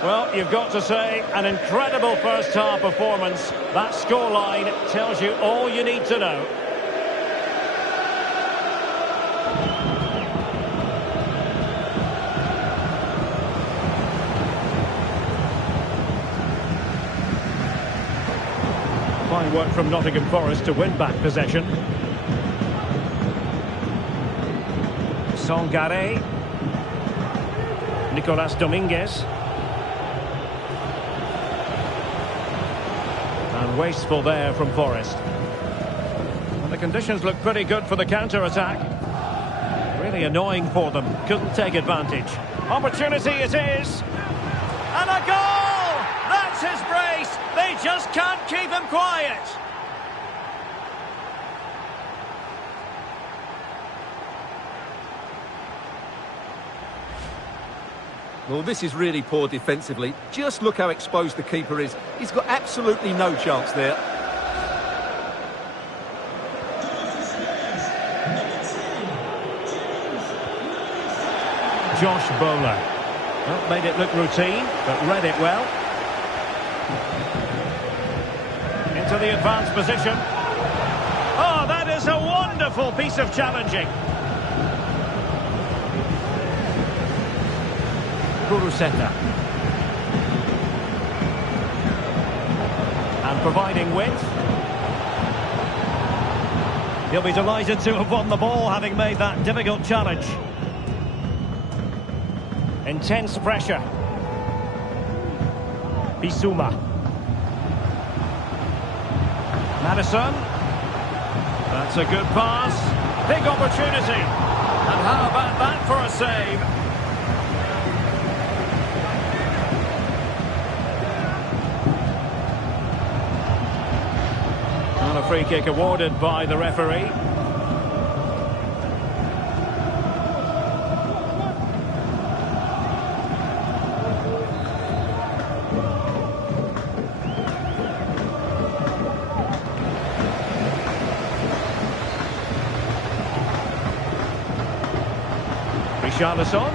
Well, you've got to say, an incredible first-half performance. That scoreline tells you all you need to know. Fine work from Nottingham Forest to win back possession. Sangaré. Nicolas Dominguez. And wasteful there from Forest. Well, the conditions look pretty good for the counter-attack. Really annoying for them. Couldn't take advantage. Opportunity it is. And a goal! That's his brace. They just can't keep him quiet. Well, this is really poor defensively. Just look how exposed the keeper is. He's got absolutely no chance there. Josh Bowler. Well, made it look routine, but read it well. Into the advanced position. Oh, that is a wonderful piece of challenging. Kuruseta. And providing width. He'll be delighted to have won the ball, having made that difficult challenge. Intense pressure. Bissouma. Madison. That's a good pass. Big opportunity. And how about that for a save? And a free kick awarded by the referee. Richarlison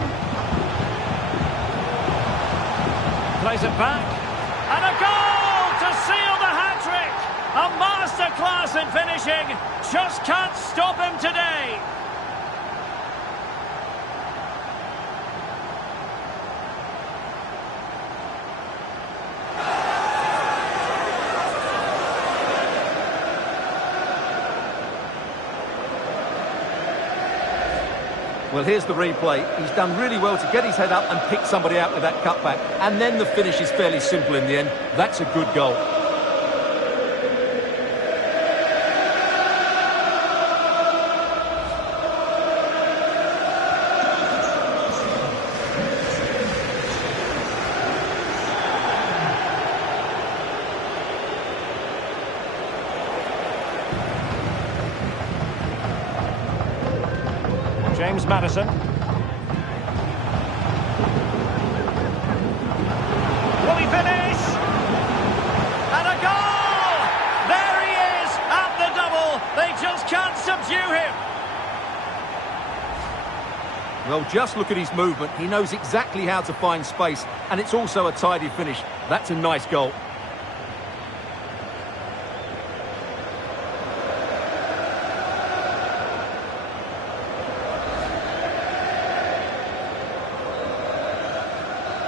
plays it back, and a goal to seal the hat-trick! A masterclass in finishing, just can't stop him today. Well, here's the replay. He's done really well to get his head up and pick somebody out with that cutback. And then the finish is fairly simple in the end. That's a good goal. James Madison. Will he finish? And a goal! There he is at the double. They just can't subdue him. Well, just look at his movement. He knows exactly how to find space, and it's also a tidy finish. That's a nice goal.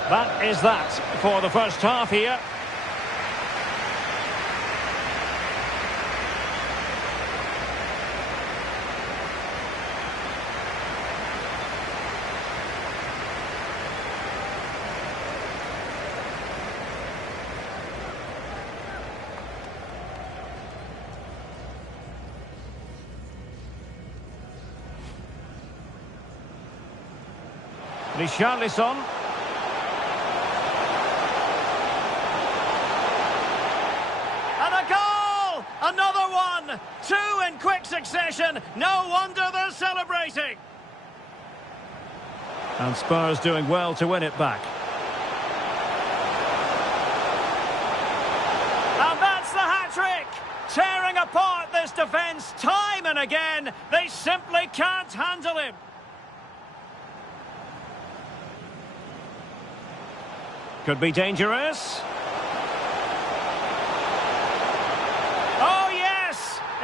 That is that for the first half here. Richarlison. Another one! Two in quick succession. No wonder they're celebrating. And Spurs doing well to win it back. And that's the hat-trick! Tearing apart this defence time and again. They simply can't handle him. Could be dangerous.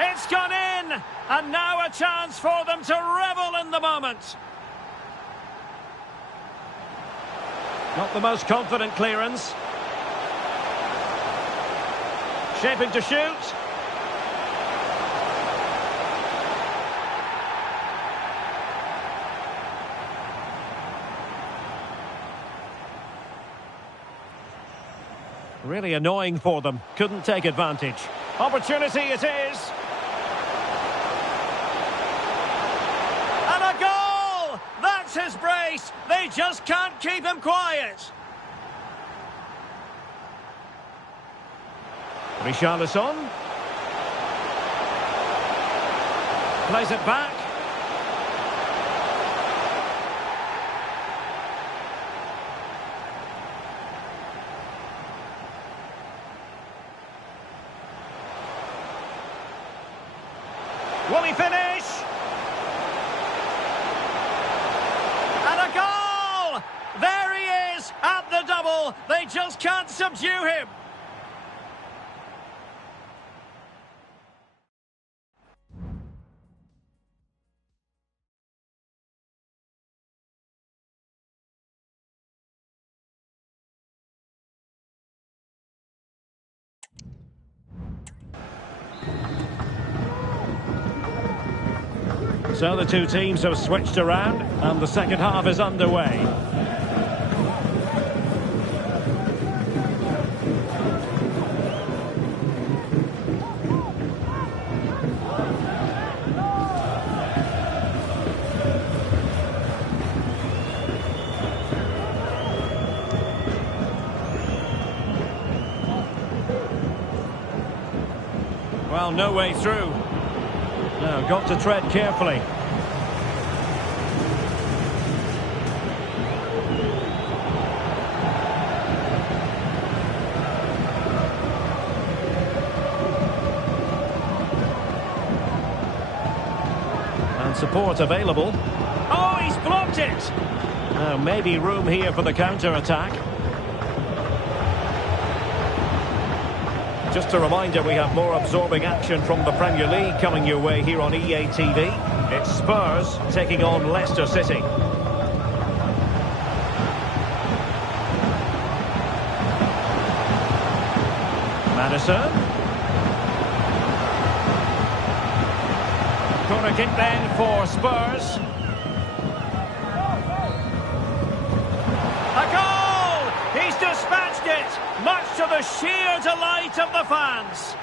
It's gone in, and now a chance for them to revel in the moment. Not the most confident clearance. Shaping to shoot. Really annoying for them. Couldn't take advantage. Opportunity it is. gets his brace. They just can't keep him quiet. Richarlison plays it back. Will he finish? And a goal! There he is at the double. They just can't subdue him. So the two teams have switched around and the second half is underway. Well, no way through. Now, got to tread carefully. And support available. Oh, he's blocked it! Now, maybe room here for the counter-attack. Just a reminder, we have more absorbing action from the Premier League coming your way here on EA TV. It's Spurs taking on Leicester City. Maddison. Corner kick then for Spurs. A goal! He's dispatched it, much to the sheer delight of the fans.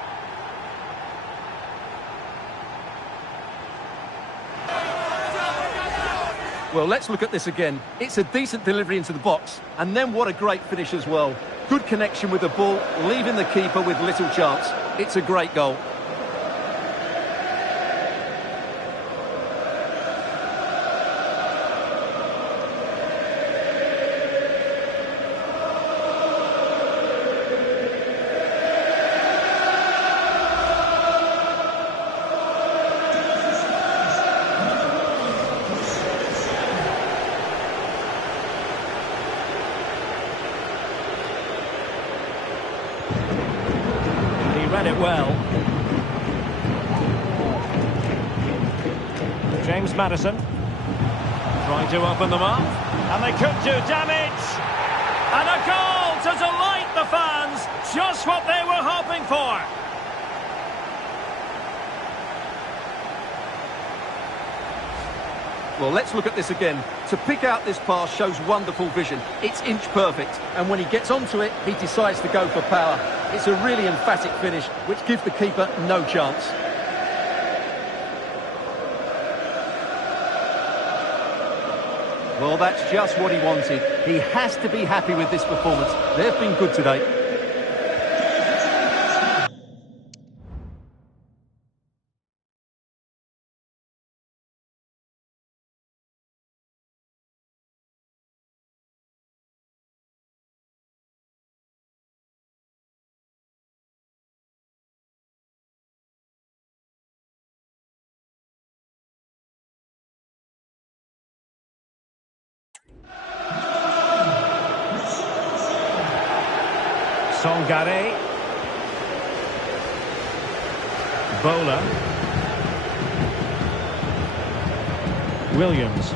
Well, let's look at this again. It's a decent delivery into the box, and then what a great finish as well. Good connection with the ball, leaving the keeper with little chance. It's a great goal. Read it well. James Maddison trying to open them up, and they could do damage. And a goal to delight the fans, just what they were hoping for. Well, let's look at this again. To pick out this pass shows wonderful vision. It's inch perfect, and when he gets onto it, he decides to go for power. It's a really emphatic finish, which gives the keeper no chance. Well, that's just what he wanted. He has to be happy with this performance. They've been good today. Songare. Bowler. Williams.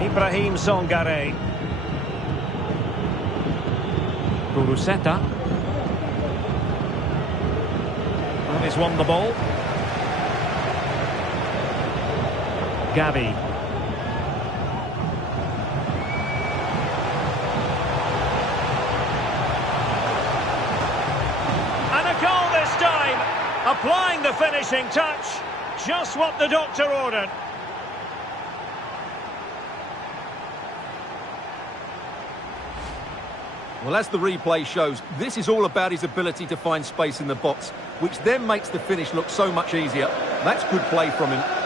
Ibrahim Songare. Kuruseta. And he's won the ball. Gavi. Applying the finishing touch, just what the doctor ordered. Well, as the replay shows, this is all about his ability to find space in the box, which then makes the finish look so much easier. That's good play from him.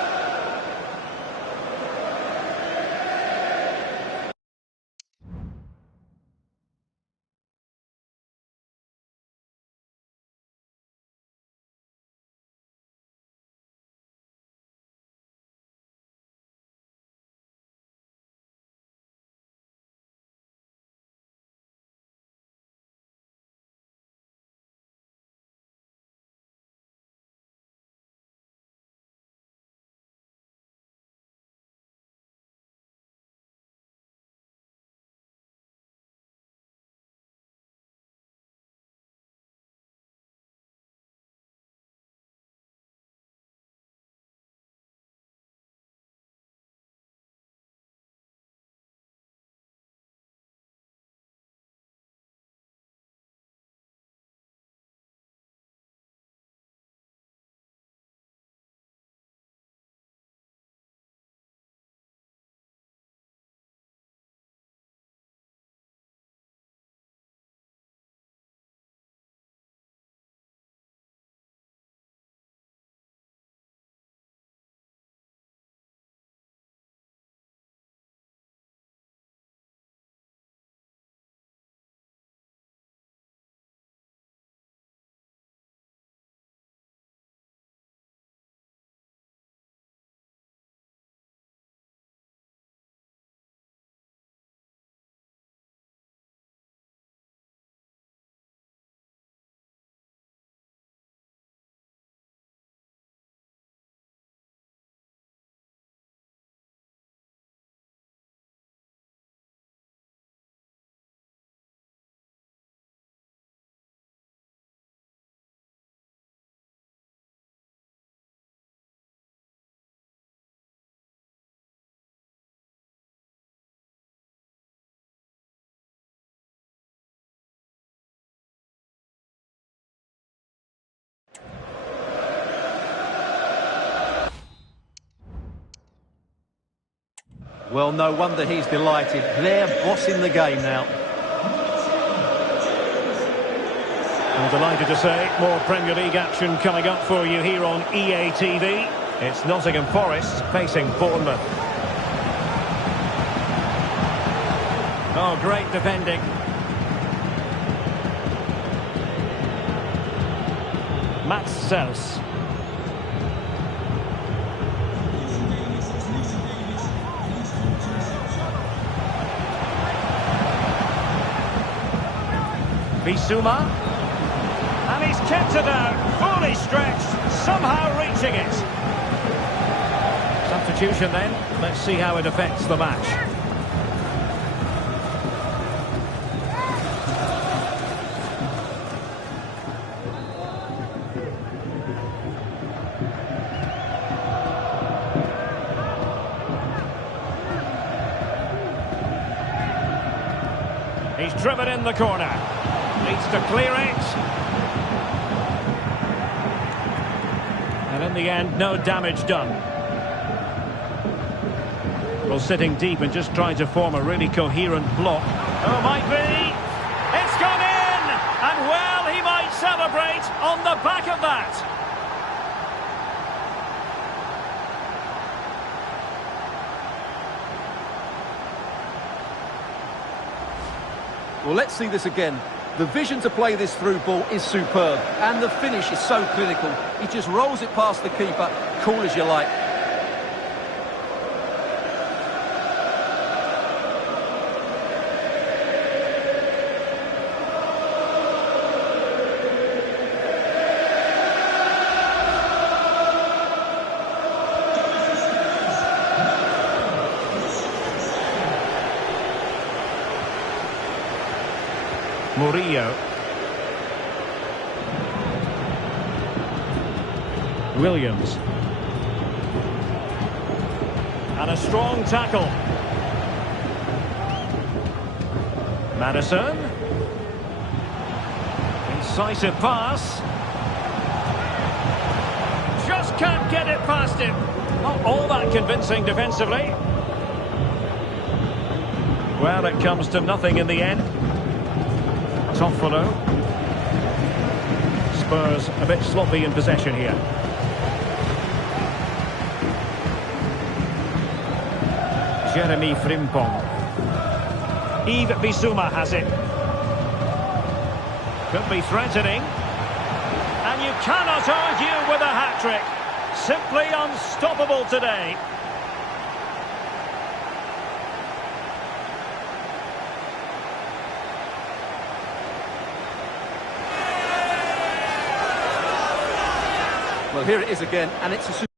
Well, no wonder he's delighted. They're bossing the game now. I'm delighted to say more Premier League action coming up for you here on EA TV. It's Nottingham Forest facing Bournemouth. Oh, great defending. Mats Sels. Bissouma, and he's kept it out, fully stretched, somehow reaching it. Substitution then, let's see how it affects the match. He's driven in the corner. Needs to clear it. And in the end, no damage done. Well, sitting deep and just trying to form a really coherent block. Oh, might be. It's gone in! And well, he might celebrate on the back of that. Well, let's see this again. The vision to play this through ball is superb, and the finish is so clinical. He just rolls it past the keeper, cool as you like. Murillo. Williams. And a strong tackle. Madison. Incisive pass. Just can't get it past him. Not all that convincing defensively. Well, it comes to nothing in the end. Toffolo. Spurs a bit sloppy in possession here. Jeremy Frimpong. Yves Bissouma has it. Could be threatening. And you cannot argue with a hat-trick. Simply unstoppable today. Well, here it is again, and it's a...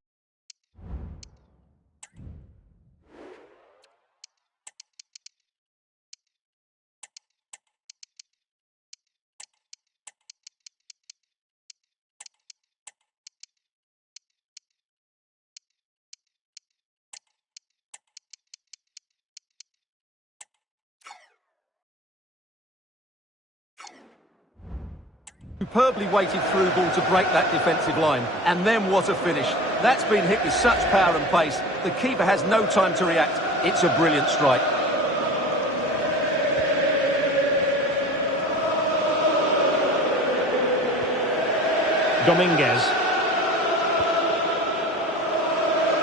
superbly weighted through ball to break that defensive line. And then what a finish. That's been hit with such power and pace. The keeper has no time to react. It's a brilliant strike. Dominguez.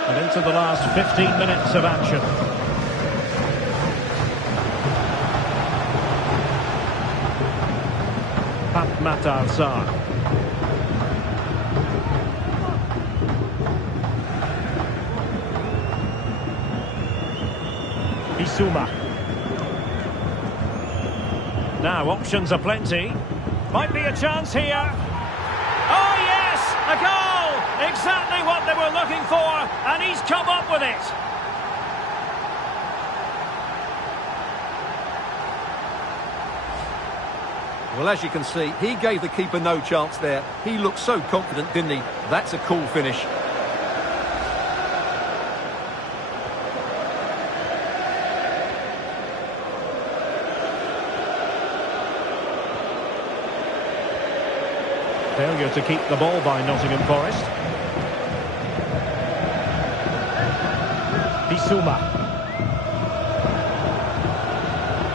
And into the last 15 minutes of action. Matar Sarr. Bissouma. Now options are plenty. Might be a chance here. Oh yes! A goal! Exactly what they were looking for, and he's come up with it. Well, as you can see, he gave the keeper no chance there. He looked so confident, didn't he? That's a cool finish. Failure to keep the ball by Nottingham Forest. Bissouma.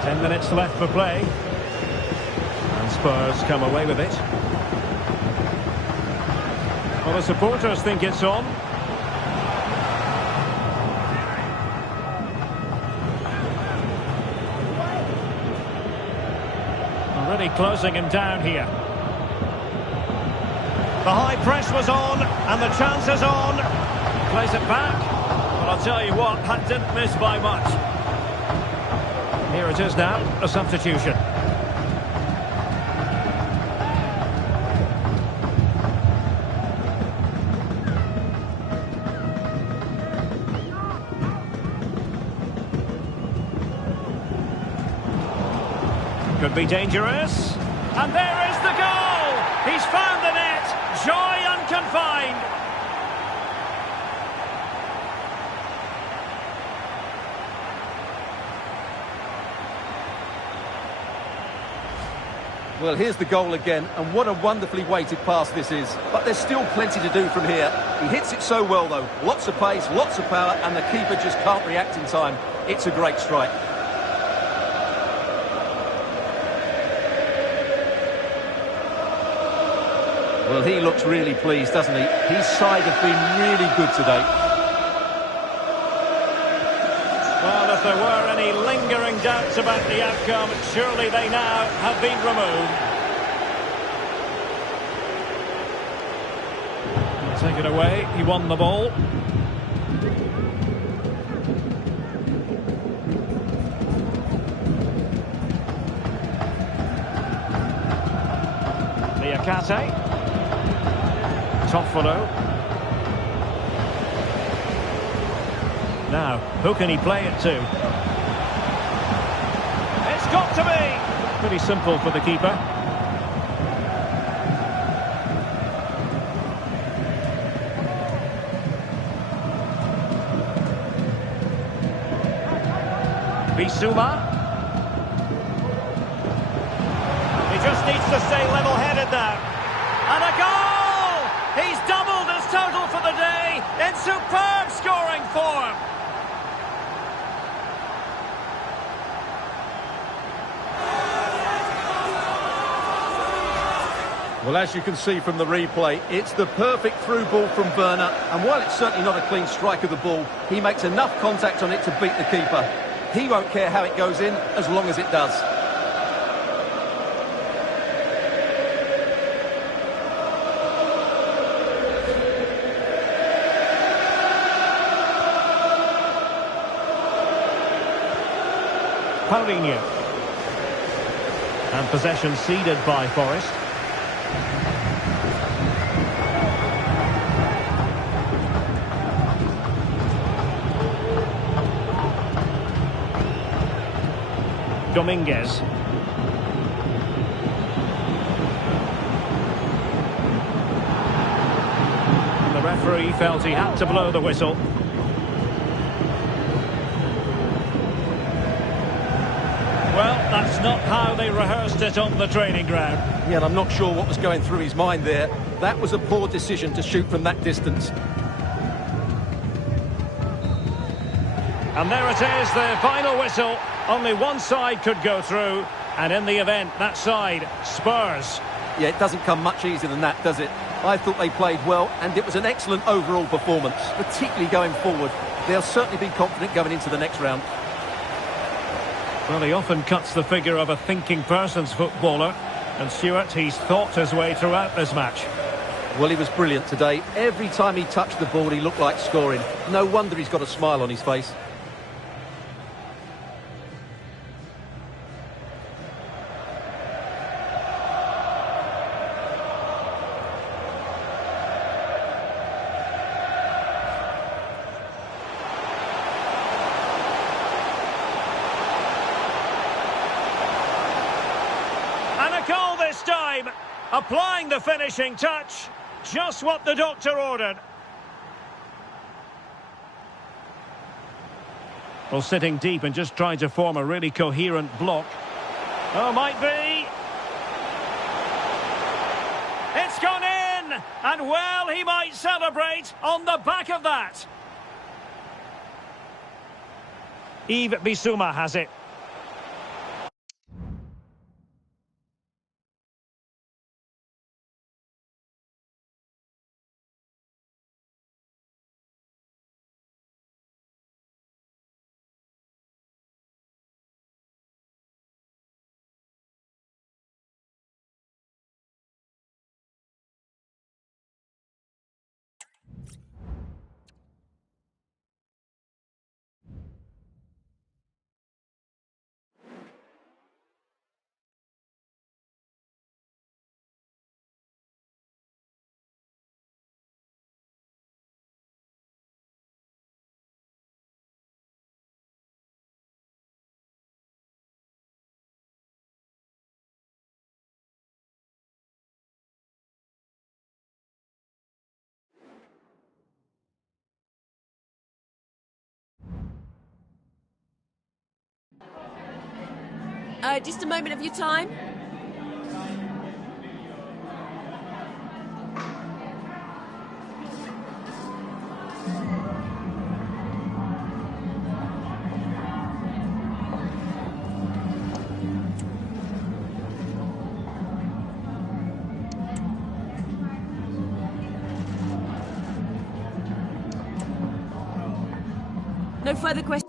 10 minutes left for play. Spurs come away with it. Well, the supporters think it's on. Already closing him down here. The high press was on, and the chance is on. Plays it back. But I'll tell you what, that didn't miss by much. Here it is now, a substitution. Could be dangerous. And there is the goal! He's found the net! Joy unconfined! Well, here's the goal again, and what a wonderfully weighted pass this is. But there's still plenty to do from here. He hits it so well, though. Lots of pace, lots of power, and the keeper just can't react in time. It's a great strike. Well, he looks really pleased, doesn't he? His side have been really good today. Well, if there were any lingering doubts about the outcome, surely they now have been removed. Take it away, he won the ball. Liakate. Toffolo. Now, who can he play it to? It's got to be! Pretty simple for the keeper. Bissouma. He just needs to stay level-headed now. And a goal! He's doubled his total for the day in superb scoring form. Well, as you can see from the replay, it's the perfect through ball from Werner, and while it's certainly not a clean strike of the ball, he makes enough contact on it to beat the keeper. He won't care how it goes in, as long as it does. Paulinho. And possession ceded by Forest. Dominguez. And the referee felt he had to blow the whistle. Well, that's not how they rehearsed it on the training ground. Yeah, and I'm not sure what was going through his mind there. That was a poor decision to shoot from that distance. And there it is, the final whistle. Only one side could go through, and in the event, that side, Spurs. Yeah, it doesn't come much easier than that, does it? I thought they played well, and it was an excellent overall performance, particularly going forward. They'll certainly be confident going into the next round. Well, he often cuts the figure of a thinking person's footballer, and Stuart, he's thought his way throughout this match. Well, he was brilliant today. Every time he touched the ball, he looked like scoring. No wonder he's got a smile on his face. And a goal this time, applying the finishing touch, just what the doctor ordered. Well, sitting deep and just trying to form a really coherent block. Oh, might be. It's gone in, and well, he might celebrate on the back of that. Yves Bissouma has it. Just a moment of your time. No further questions.